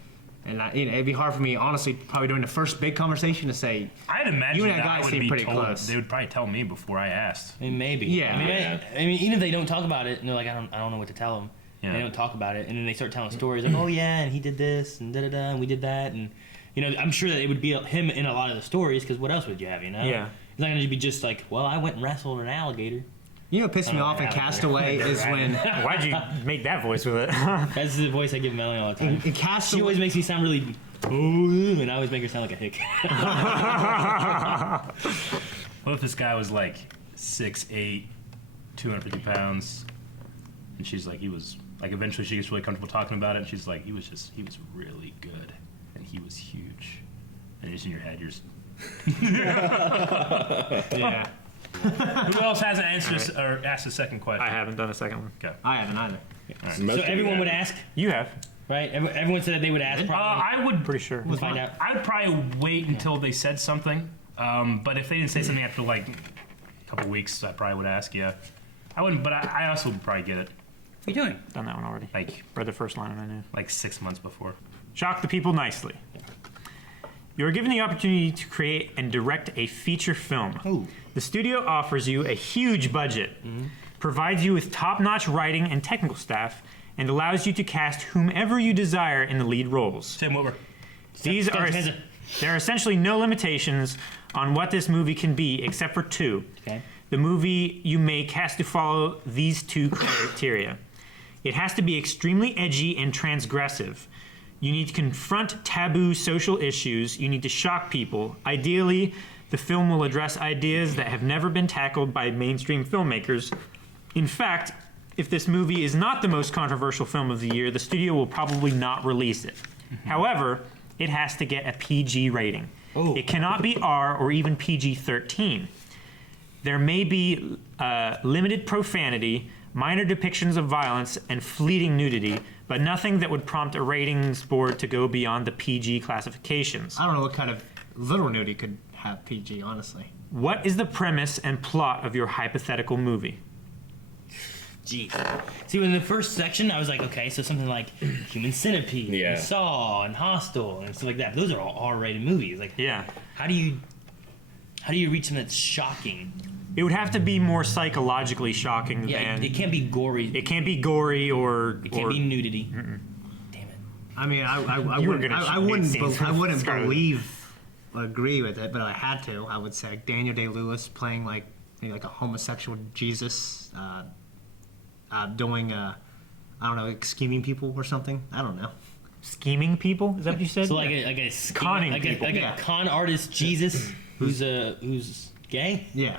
And it'd be hard for me, honestly, probably during the first big conversation to say, I'd imagine You and that that guy I would seem be pretty told. close. They would probably tell me before I asked. I mean, maybe. Yeah. I mean, Yeah. I mean, even if they don't talk about it, and they're like, I don't know what to tell them. Yeah. They don't talk about it, and then they start telling stories like, oh yeah, and he did this, and da da da, and we did that, and you know, I'm sure that it would be him in a lot of the stories, because what else would you have, you know? Yeah. It's not gonna be just like, well, I went and wrestled an alligator. you know, what pissed me Oh, off in yeah, Castaway is when Why'd you make that voice with it? That's the voice I give Melanie all the time. in She Castaway. always makes me sound really, and I always make her sound like a hick. What if this guy was like 6'8", 250 pounds? And she's like, he was like, eventually she gets really comfortable talking about it, and she's like, he was really good, and he was huge. And just in your head, you're just. Yeah. Who else hasn't answered or asked the second question? I haven't done a second one. Okay. I haven't either. So everyone would ask, You have. right? Everyone said that they would ask. Probably. I would Pretty sure. We'll find out. I would probably wait until they said something. But if they didn't say something after like a couple weeks, I probably would ask. Yeah, I wouldn't. But I also would probably get it What are you doing? Done that one already. like Read the first line and I knew. 6 months before. Shock the people nicely. You are given the opportunity to create and direct a feature film. Oh. The studio offers you a huge budget, provides you with top-notch writing and technical staff, and allows you to cast whomever you desire in the lead roles. Tim, what were? There are essentially no limitations on what this movie can be except for two. Okay. The movie you make has to follow these two criteria. It has to be extremely edgy and transgressive. You need to confront taboo social issues. You need to shock people. Ideally, the film will address ideas that have never been tackled by mainstream filmmakers. In fact, if this movie is not the most controversial film of the year, the studio will probably not release it. However, it has to get a PG rating. Oh. It cannot be R or even PG-13. There may be limited profanity, minor depictions of violence, and fleeting nudity, but nothing that would prompt a ratings board to go beyond the PG classifications. I don't know what kind of literal nudity could have PG, honestly. What is the premise and plot of your hypothetical movie? Jeez. See, in the first section, I was like, okay, so something like Human Centipede, Yeah. and Saw, and Hostel, and stuff like that. Those are all R-rated movies. Like, Yeah. how do you reach something that's shocking? It would have to be more psychologically shocking Yeah, than... it can't be gory. It can't be gory or... It can't or be nudity. Damn it. I mean, I You were wouldn't, gonna I shoot wouldn't, scenes I with wouldn't Scarlett. agree with it, but I had to. I would say Daniel Day-Lewis playing like maybe like a homosexual Jesus, doing I don't know, like scheming people or something. I don't know. Scheming people? Is that what you said? So like a Conning like people. a Yeah. con artist Jesus who's gay. Yeah,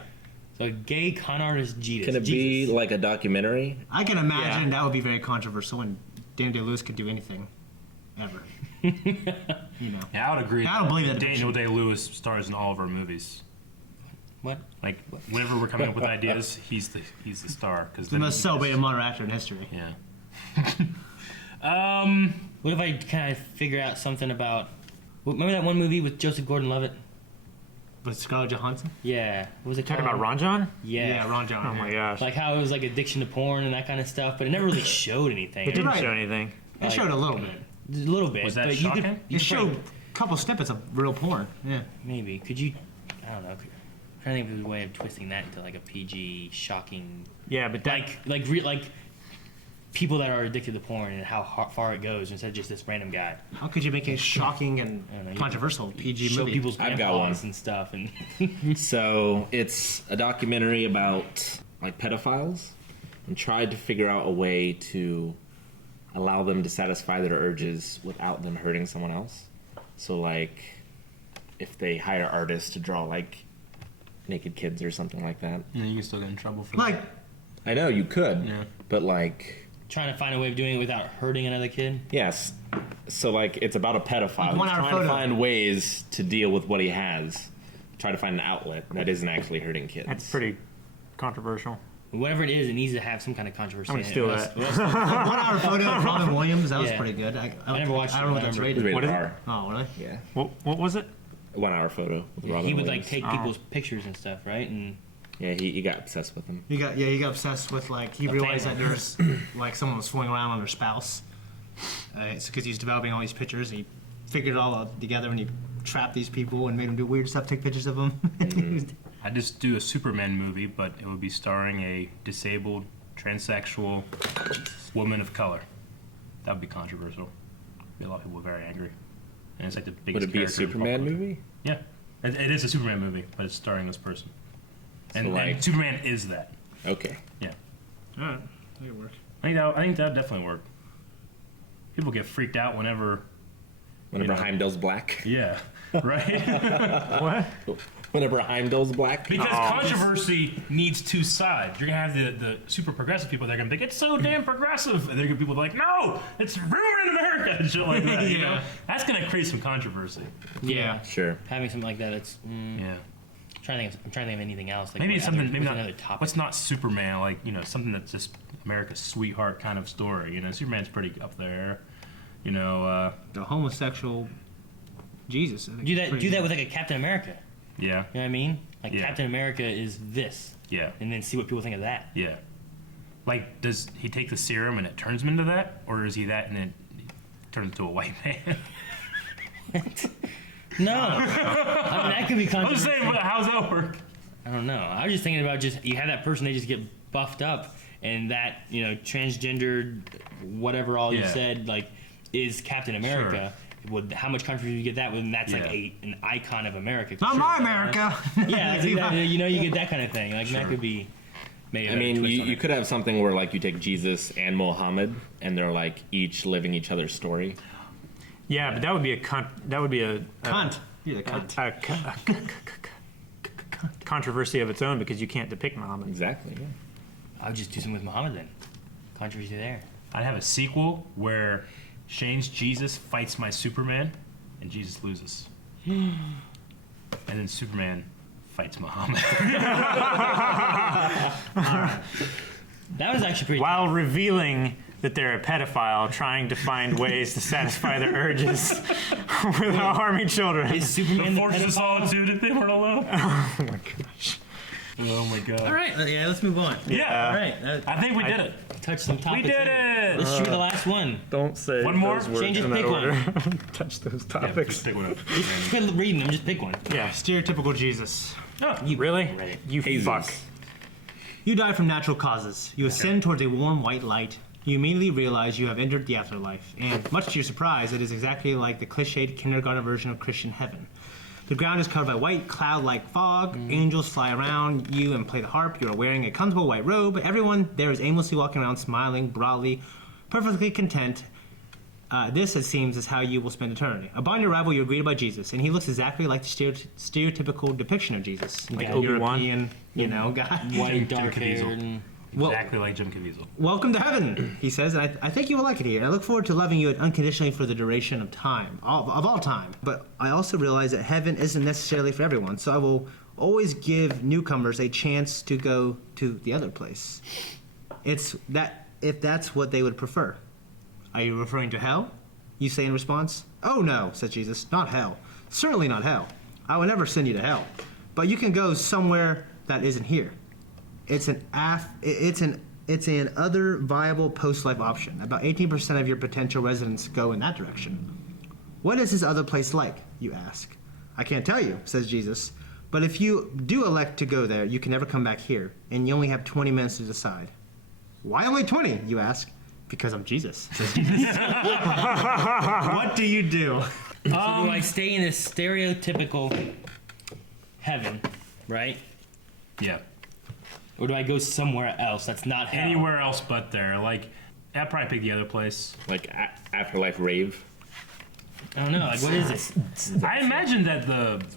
So a gay con artist Jesus. Can it be Jesus. like a documentary? I can imagine Yeah. that would be very controversial, and Daniel Day-Lewis could do anything, ever. You know. Yeah, I would agree. I don't believe that Daniel Day-Lewis stars in all of our movies. What? Like whenever we're coming up with ideas, he's the star. Cause The most celebrated modern actor in history. Yeah. What if I kind of figure out something about? Remember that one movie with Joseph Gordon-Levitt? With Scarlett Johansson? Yeah. What was it Talking called? about Ron John? Yeah. Ron John. Oh my gosh. Like how it was like addiction to porn and that kind of stuff, but it never really showed anything. It didn't Right. show anything. It showed a little bit. A little bit. Was that but shocking? You It could showed a couple snippets of real porn. Yeah. maybe. Could you? I don't know. I'm trying to think of a way of twisting that into like a PG shocking, Yeah, but that... like people that are addicted to porn and how far it goes instead of just this random guy. How could you make a shocking and I don't know, you controversial PG Show movie? people's I've got one. grandpas and stuff and So it's a documentary about like pedophiles and tried to figure out a way to allow them to satisfy their urges without them hurting someone else. So like if they hire artists to draw like naked kids or something like that. And you can still get in trouble for Like, I know you could, Yeah. but like trying to find a way of doing it without hurting another kid. yes. So like it's about a pedophile. Like 1 He's hour trying photo. to find ways to deal with what he has. Try to find an outlet that isn't actually hurting kids. That's pretty controversial. Whatever it is, it needs to have some kind of controversy. I'm in gonna it. steal What else- that. what else- 1 hour photo of Robin Williams, that was Yeah. pretty good. I never watched I don't know it, what that's I It was rated. rated What is it? R. Oh, really? Yeah. What was it? A 1 hour photo with Robin he would like Williams. take Oh. people's pictures and stuff, right? And Yeah, he got obsessed with him. He got obsessed with like he A realized that family. there's like someone was fooling around on their spouse. It's because he's developing all these pictures. And he figured it all out together and he trapped these people and made them do weird stuff, take pictures of them. I'd just do a Superman movie, but it would be starring a disabled, transsexual woman of color. That would be controversial. Be a lot of people very angry. And it's like the biggest Would it be a character in pop Superman culture. movie? Yeah. It is a Superman movie, but it's starring this person. And, So, like- and Superman is that. Okay. Yeah. Alright, that could work. I think that would definitely work. People get freaked out whenever... Whenever You know. Heimdall's black. Yeah. Right? What? Whenever Heimdall's black. Because controversy needs two sides. You're going to have the super progressive people that are going to think, it's so damn progressive. And there are going to be people that are like, no, it's ruining America and shit like that. You know? That's going to create some controversy. Yeah. Sure. Having something like that, it's. Yeah. I'm trying to think of anything else. Like Maybe it's something, maybe not. another topic. What's not Superman? Like, you know, something that's just America's sweetheart kind of story. You know, Superman's pretty up there. You know, The homosexual Jesus. I think Do is that. pretty Do that good. with like a Captain America. yeah, You know what I mean? Like Yeah. Captain America is this, yeah, and then see what people think of that. yeah. Like, does he take the serum and it turns him into that? Or is he that and then he turns into a white man? No, I mean that could be I'm just controversial. saying, how's that work? I don't know. I was just thinking about just you have that person, they just get buffed up, and that transgendered, whatever all you Yeah. said, like is Captain America. With how much controversy you get that when that's like Yeah. an icon of America. Not my America. Yeah, it's exactly, you get that kind of thing. Like that could be maybe. a I better mean, twist you, on you it. could have something where like you take Jesus and Muhammad, and they're like each living each other's story. Yeah, but that would be a Cunt. You're the cunt. controversy of its own because you can't depict Muhammad. Exactly. Yeah. I would just do something with Muhammad then. Controversy there. I'd have a sequel where Shane's Jesus fights my Superman, and Jesus loses. And then Superman fights Muhammad. That was actually pretty. While revealing that they're a pedophile trying to find ways to satisfy their urges without harming children. Is Superman the Forces of pedophile? solitude if they weren't alone. Oh my gosh. Oh my god. All right, yeah, let's move on. Yeah. All right, I think we did it. touch some topics. We did here. it! Let's shoot the last one. Don't say One more? those words Shane, just in that pick one. order. Touch those Yeah, topics. just pick one up. Just quit reading them. Just pick one. Yeah. Stereotypical Jesus. Oh, You Really? read it. You Jesus. fuck. You die from natural causes. You ascend towards a warm white light. You immediately realize you have entered the afterlife, and much to your surprise, it is exactly like the cliched kindergarten version of Christian heaven. The ground is covered by white cloud-like fog. Angels fly around you and play the harp. You are wearing a comfortable white robe. Everyone there is aimlessly walking around, smiling broadly, perfectly content. This, it seems, is how you will spend eternity. Upon your arrival, you are greeted by Jesus, and he looks exactly like the stereotypical depiction of Jesus, like Yeah. a Obi-Wan. European, guy. White, Jim dark hair. Caviezel. And Well- exactly like Jim Caviezel. Welcome to heaven, he says, and I think you will like it here. I look forward to loving you unconditionally for the duration of time, of all time. But I also realize that heaven isn't necessarily for everyone, so I will always give newcomers a chance to go to the other place. It's that if that's what they would prefer. Are you referring to hell? You say in response. Oh no, says Jesus, not hell. Certainly not hell. I will never send you to hell. But you can go somewhere that isn't here. It's an other viable post-life option. About 18% of your potential residents go in that direction. What is this other place like, you ask? I can't tell you, says Jesus. But if you do elect to go there, you can never come back here, and you only have 20 minutes to decide. Why only 20, you ask? Because I'm Jesus, says Jesus. What do you do? so do I stay in this stereotypical heaven, right? Yeah. Or do I go somewhere else that's not hell? Anywhere else but there. Like, I'd probably pick the other place. Like afterlife rave. I don't know. Like, what is it? I imagine that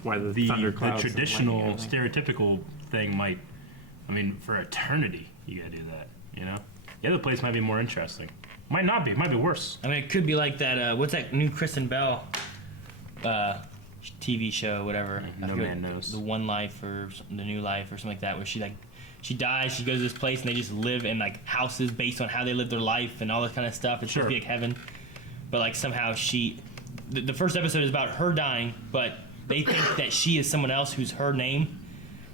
why the the thunderclouds and traditional, lightning, I think. stereotypical thing might, I mean, for eternity, you gotta do that, you know? The other place might be more interesting. Might not be. It might be worse. I mean, it could be like that. What's that new Kristen Bell TV show, whatever? I No forget man knows. The One Life or the New Life or something like that, where she dies, she goes to this place, and they just live in like houses based on how they live their life and all this kind of stuff. It's supposed to be like heaven, but like somehow the first episode is about her dying, but they think that she is someone else who's her name,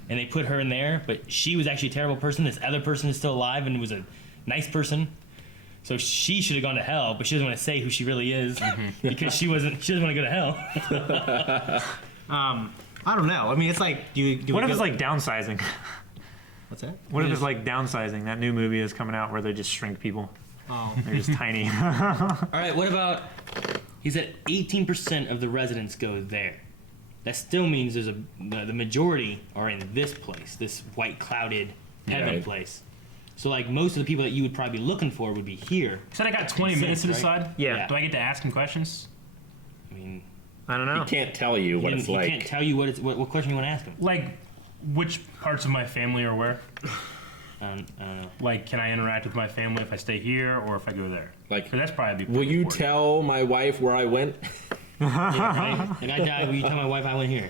and they put her in there, but she was actually a terrible person. This other person is still alive and was a nice person. So she should have gone to hell, but she doesn't want to say who she really is because she doesn't want to go to hell. I don't know. I mean, it's like, do What we if go- it's like downsizing? What's that? What if it's like downsizing? That new movie is coming out where they just shrink people. Oh. They're just tiny. All right, what about, he said 18% of the residents go there. That still means the majority are in this place, this white clouded heaven Right. place. So like most of the people that you would probably be looking for would be here. Said I got 20 Makes minutes to sense, right? decide? Yeah. Do I get to ask him questions? I mean, I don't know. He can't tell you what it's He like. can't tell you what question you want to ask him. Like, which parts of my family are where? I don't know. Like, can I interact with my family if I stay here or if I go there? Like, 'Cause that's probably will you tell my wife where I went? Yeah, right? Like I died, will you tell my wife I went here?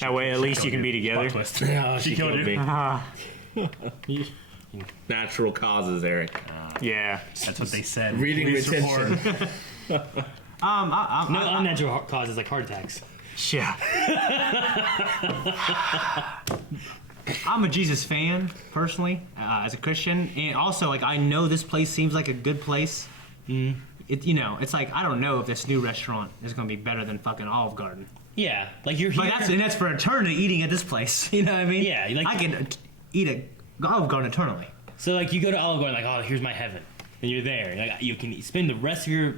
That way, at least you can be together. Oh, she killed me. You- Natural causes, Eric. yeah. That's what they said. Reading Police retention. report. No unnatural causes like heart attacks. Yeah. I'm a Jesus fan personally, as a Christian, and also like I know this place seems like a good place. It's like I don't know if this new restaurant is going to be better than fucking Olive Garden. Yeah, like you're here. But that's for eternity eating at this place. You know what I mean? Yeah, like- I can eat at Olive Garden eternally. So like you go to Olive Garden, like, oh, here's my heaven, and you're there. Like you can spend the rest of your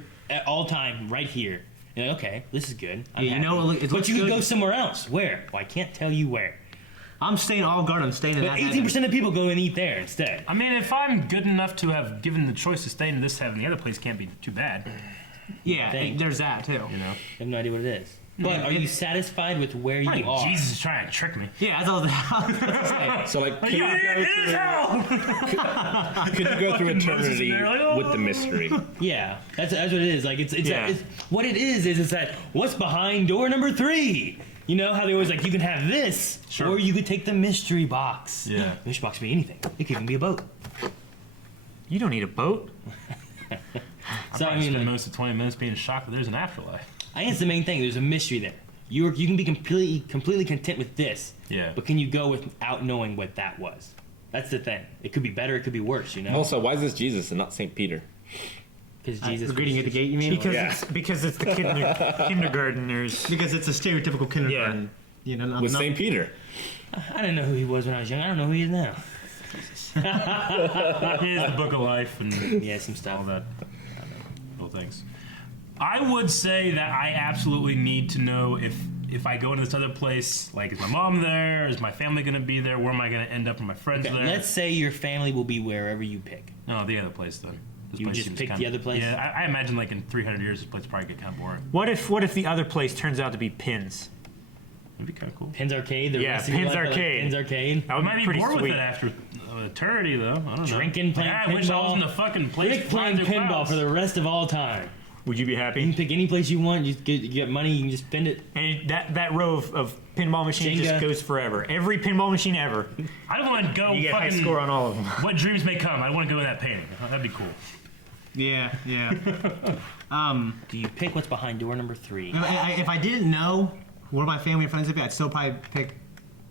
all time right here. You're like, okay, this is good. I'm Yeah, you happy. know, it but looks you could good. go somewhere else. Where? Well, I can't tell you where. I'm staying at Olive Garden. I'm staying in But that. 18% of people go and eat there instead. I mean, if I'm good enough to have given the choice to stay in this heaven, the other place can't be too bad. Yeah, thing. there's that too. You know? I have no idea what it is. But are you satisfied with where I think you are? Jesus is trying to trick me. Yeah, that's all. That So, like, could you It is hell! go through eternity there, like, oh. with the mystery? Yeah, that's what it is. Like it's Yeah. what it is it's that what's behind door number 3. You know how they always like you can have this, Sure. or you could take the mystery box. Yeah. The mystery box could be anything. It could even be a boat. You don't need a boat. So I I mean, spend like, most of 20 minutes being shocked that there's an afterlife. I think it's the main thing. There's a mystery there. You can be completely content with this. Yeah. But can you go without knowing what that was? That's the thing. It could be better. It could be worse. You know. Also, why is this Jesus and not St. Peter? Because Jesus. greeting at the gate, you mean? Because it's the kindergartners. Because it's a stereotypical kindergarten. You know, With St. Peter. I didn't know who he was when I was young. I don't know who he is now. Here's the book of life and Yeah, some stuff. all that little things. I would say that I absolutely need to know if I go into this other place, like, is my mom there? Is my family going to be there? Where am I going to end up? Are my friends Okay, there? let's say your family will be wherever you pick. No, the other place then. This You place just seems pick kinda- the other place? Yeah, I imagine like in 300 years, this place will probably get kind of boring. What if the other place turns out to be Pins? It'd be kind of cool. Pins Arcade. The Yeah, rest of your Pins life, like, Arcade. Pins Arcade. That I would might be be pretty bored sweet. with it after eternity, though. I don't know. Drinking, playing I wish I was in pinball. the fucking place. Rick playing flying through pinball clouds. for the rest of all time. Would you be You can happy? pick any place you want. You get money. You can just spend it. And that row of pinball machines Jenga. just goes forever. Every pinball machine ever. I don't want to go You get high fucking. score on all of them. What dreams may come. I want to go in that painting. That'd be cool. Yeah. Do you pick what's behind door number 3? If I didn't know where my family and friends would be, I'd still probably pick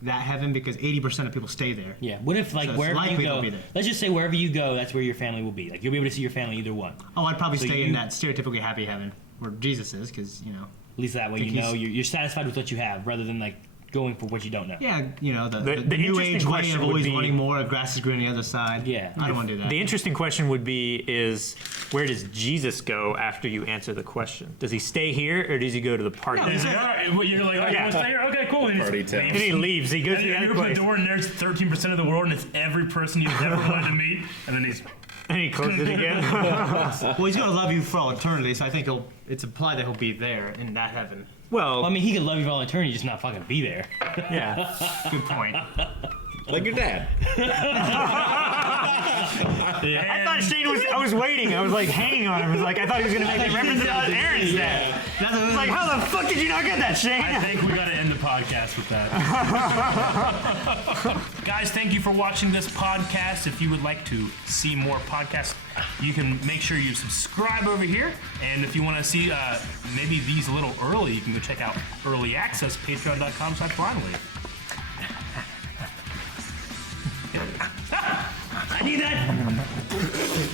that heaven because 80% of people stay there. Yeah. What if like So it's wherever you likely go? they'll be there. Let's just say wherever you go, that's where your family will be. Like you'll be able to see your family either one. Oh, I'd probably So stay in you- that stereotypically happy heaven where Jesus is, because At least that way Think you know he's- you're satisfied with what you have, rather than like going for what you don't know. yeah, the The new interesting age way question of would always be- wanting more. Grass is green on the other side. Yeah. I don't want to do that. The interesting question would be is where does Jesus go after you answer the question? Does he stay here or does he go to the party? No, he Is said- it, all right, well, you're like, oh, you Yeah. want to stay here? Okay, cool. And Party he town. And he leaves. He goes to the you other open the place. door and there's 13% of the world and it's every person you've ever wanted to meet. And then he's And he closes it again. Well, he's gonna love you for all eternity, so I think it's implied that he'll be there in that heaven. Well, I Well, mean, he could love you for all eternity, just not fucking be there. yeah. Good point. Like your dad. I thought Shane was. I was waiting. I was like hanging on him. I was like, I thought he was gonna make a reference about Aaron's dad. I was like, how the fuck did you not get that, Shane? I think we got to end the podcast with that. Guys, thank you for watching this podcast. If you would like to see more podcasts, you can make sure you subscribe over here. And if you want to see maybe these a little early, you can go check out Early Access, patreon.com/blindly. I need that.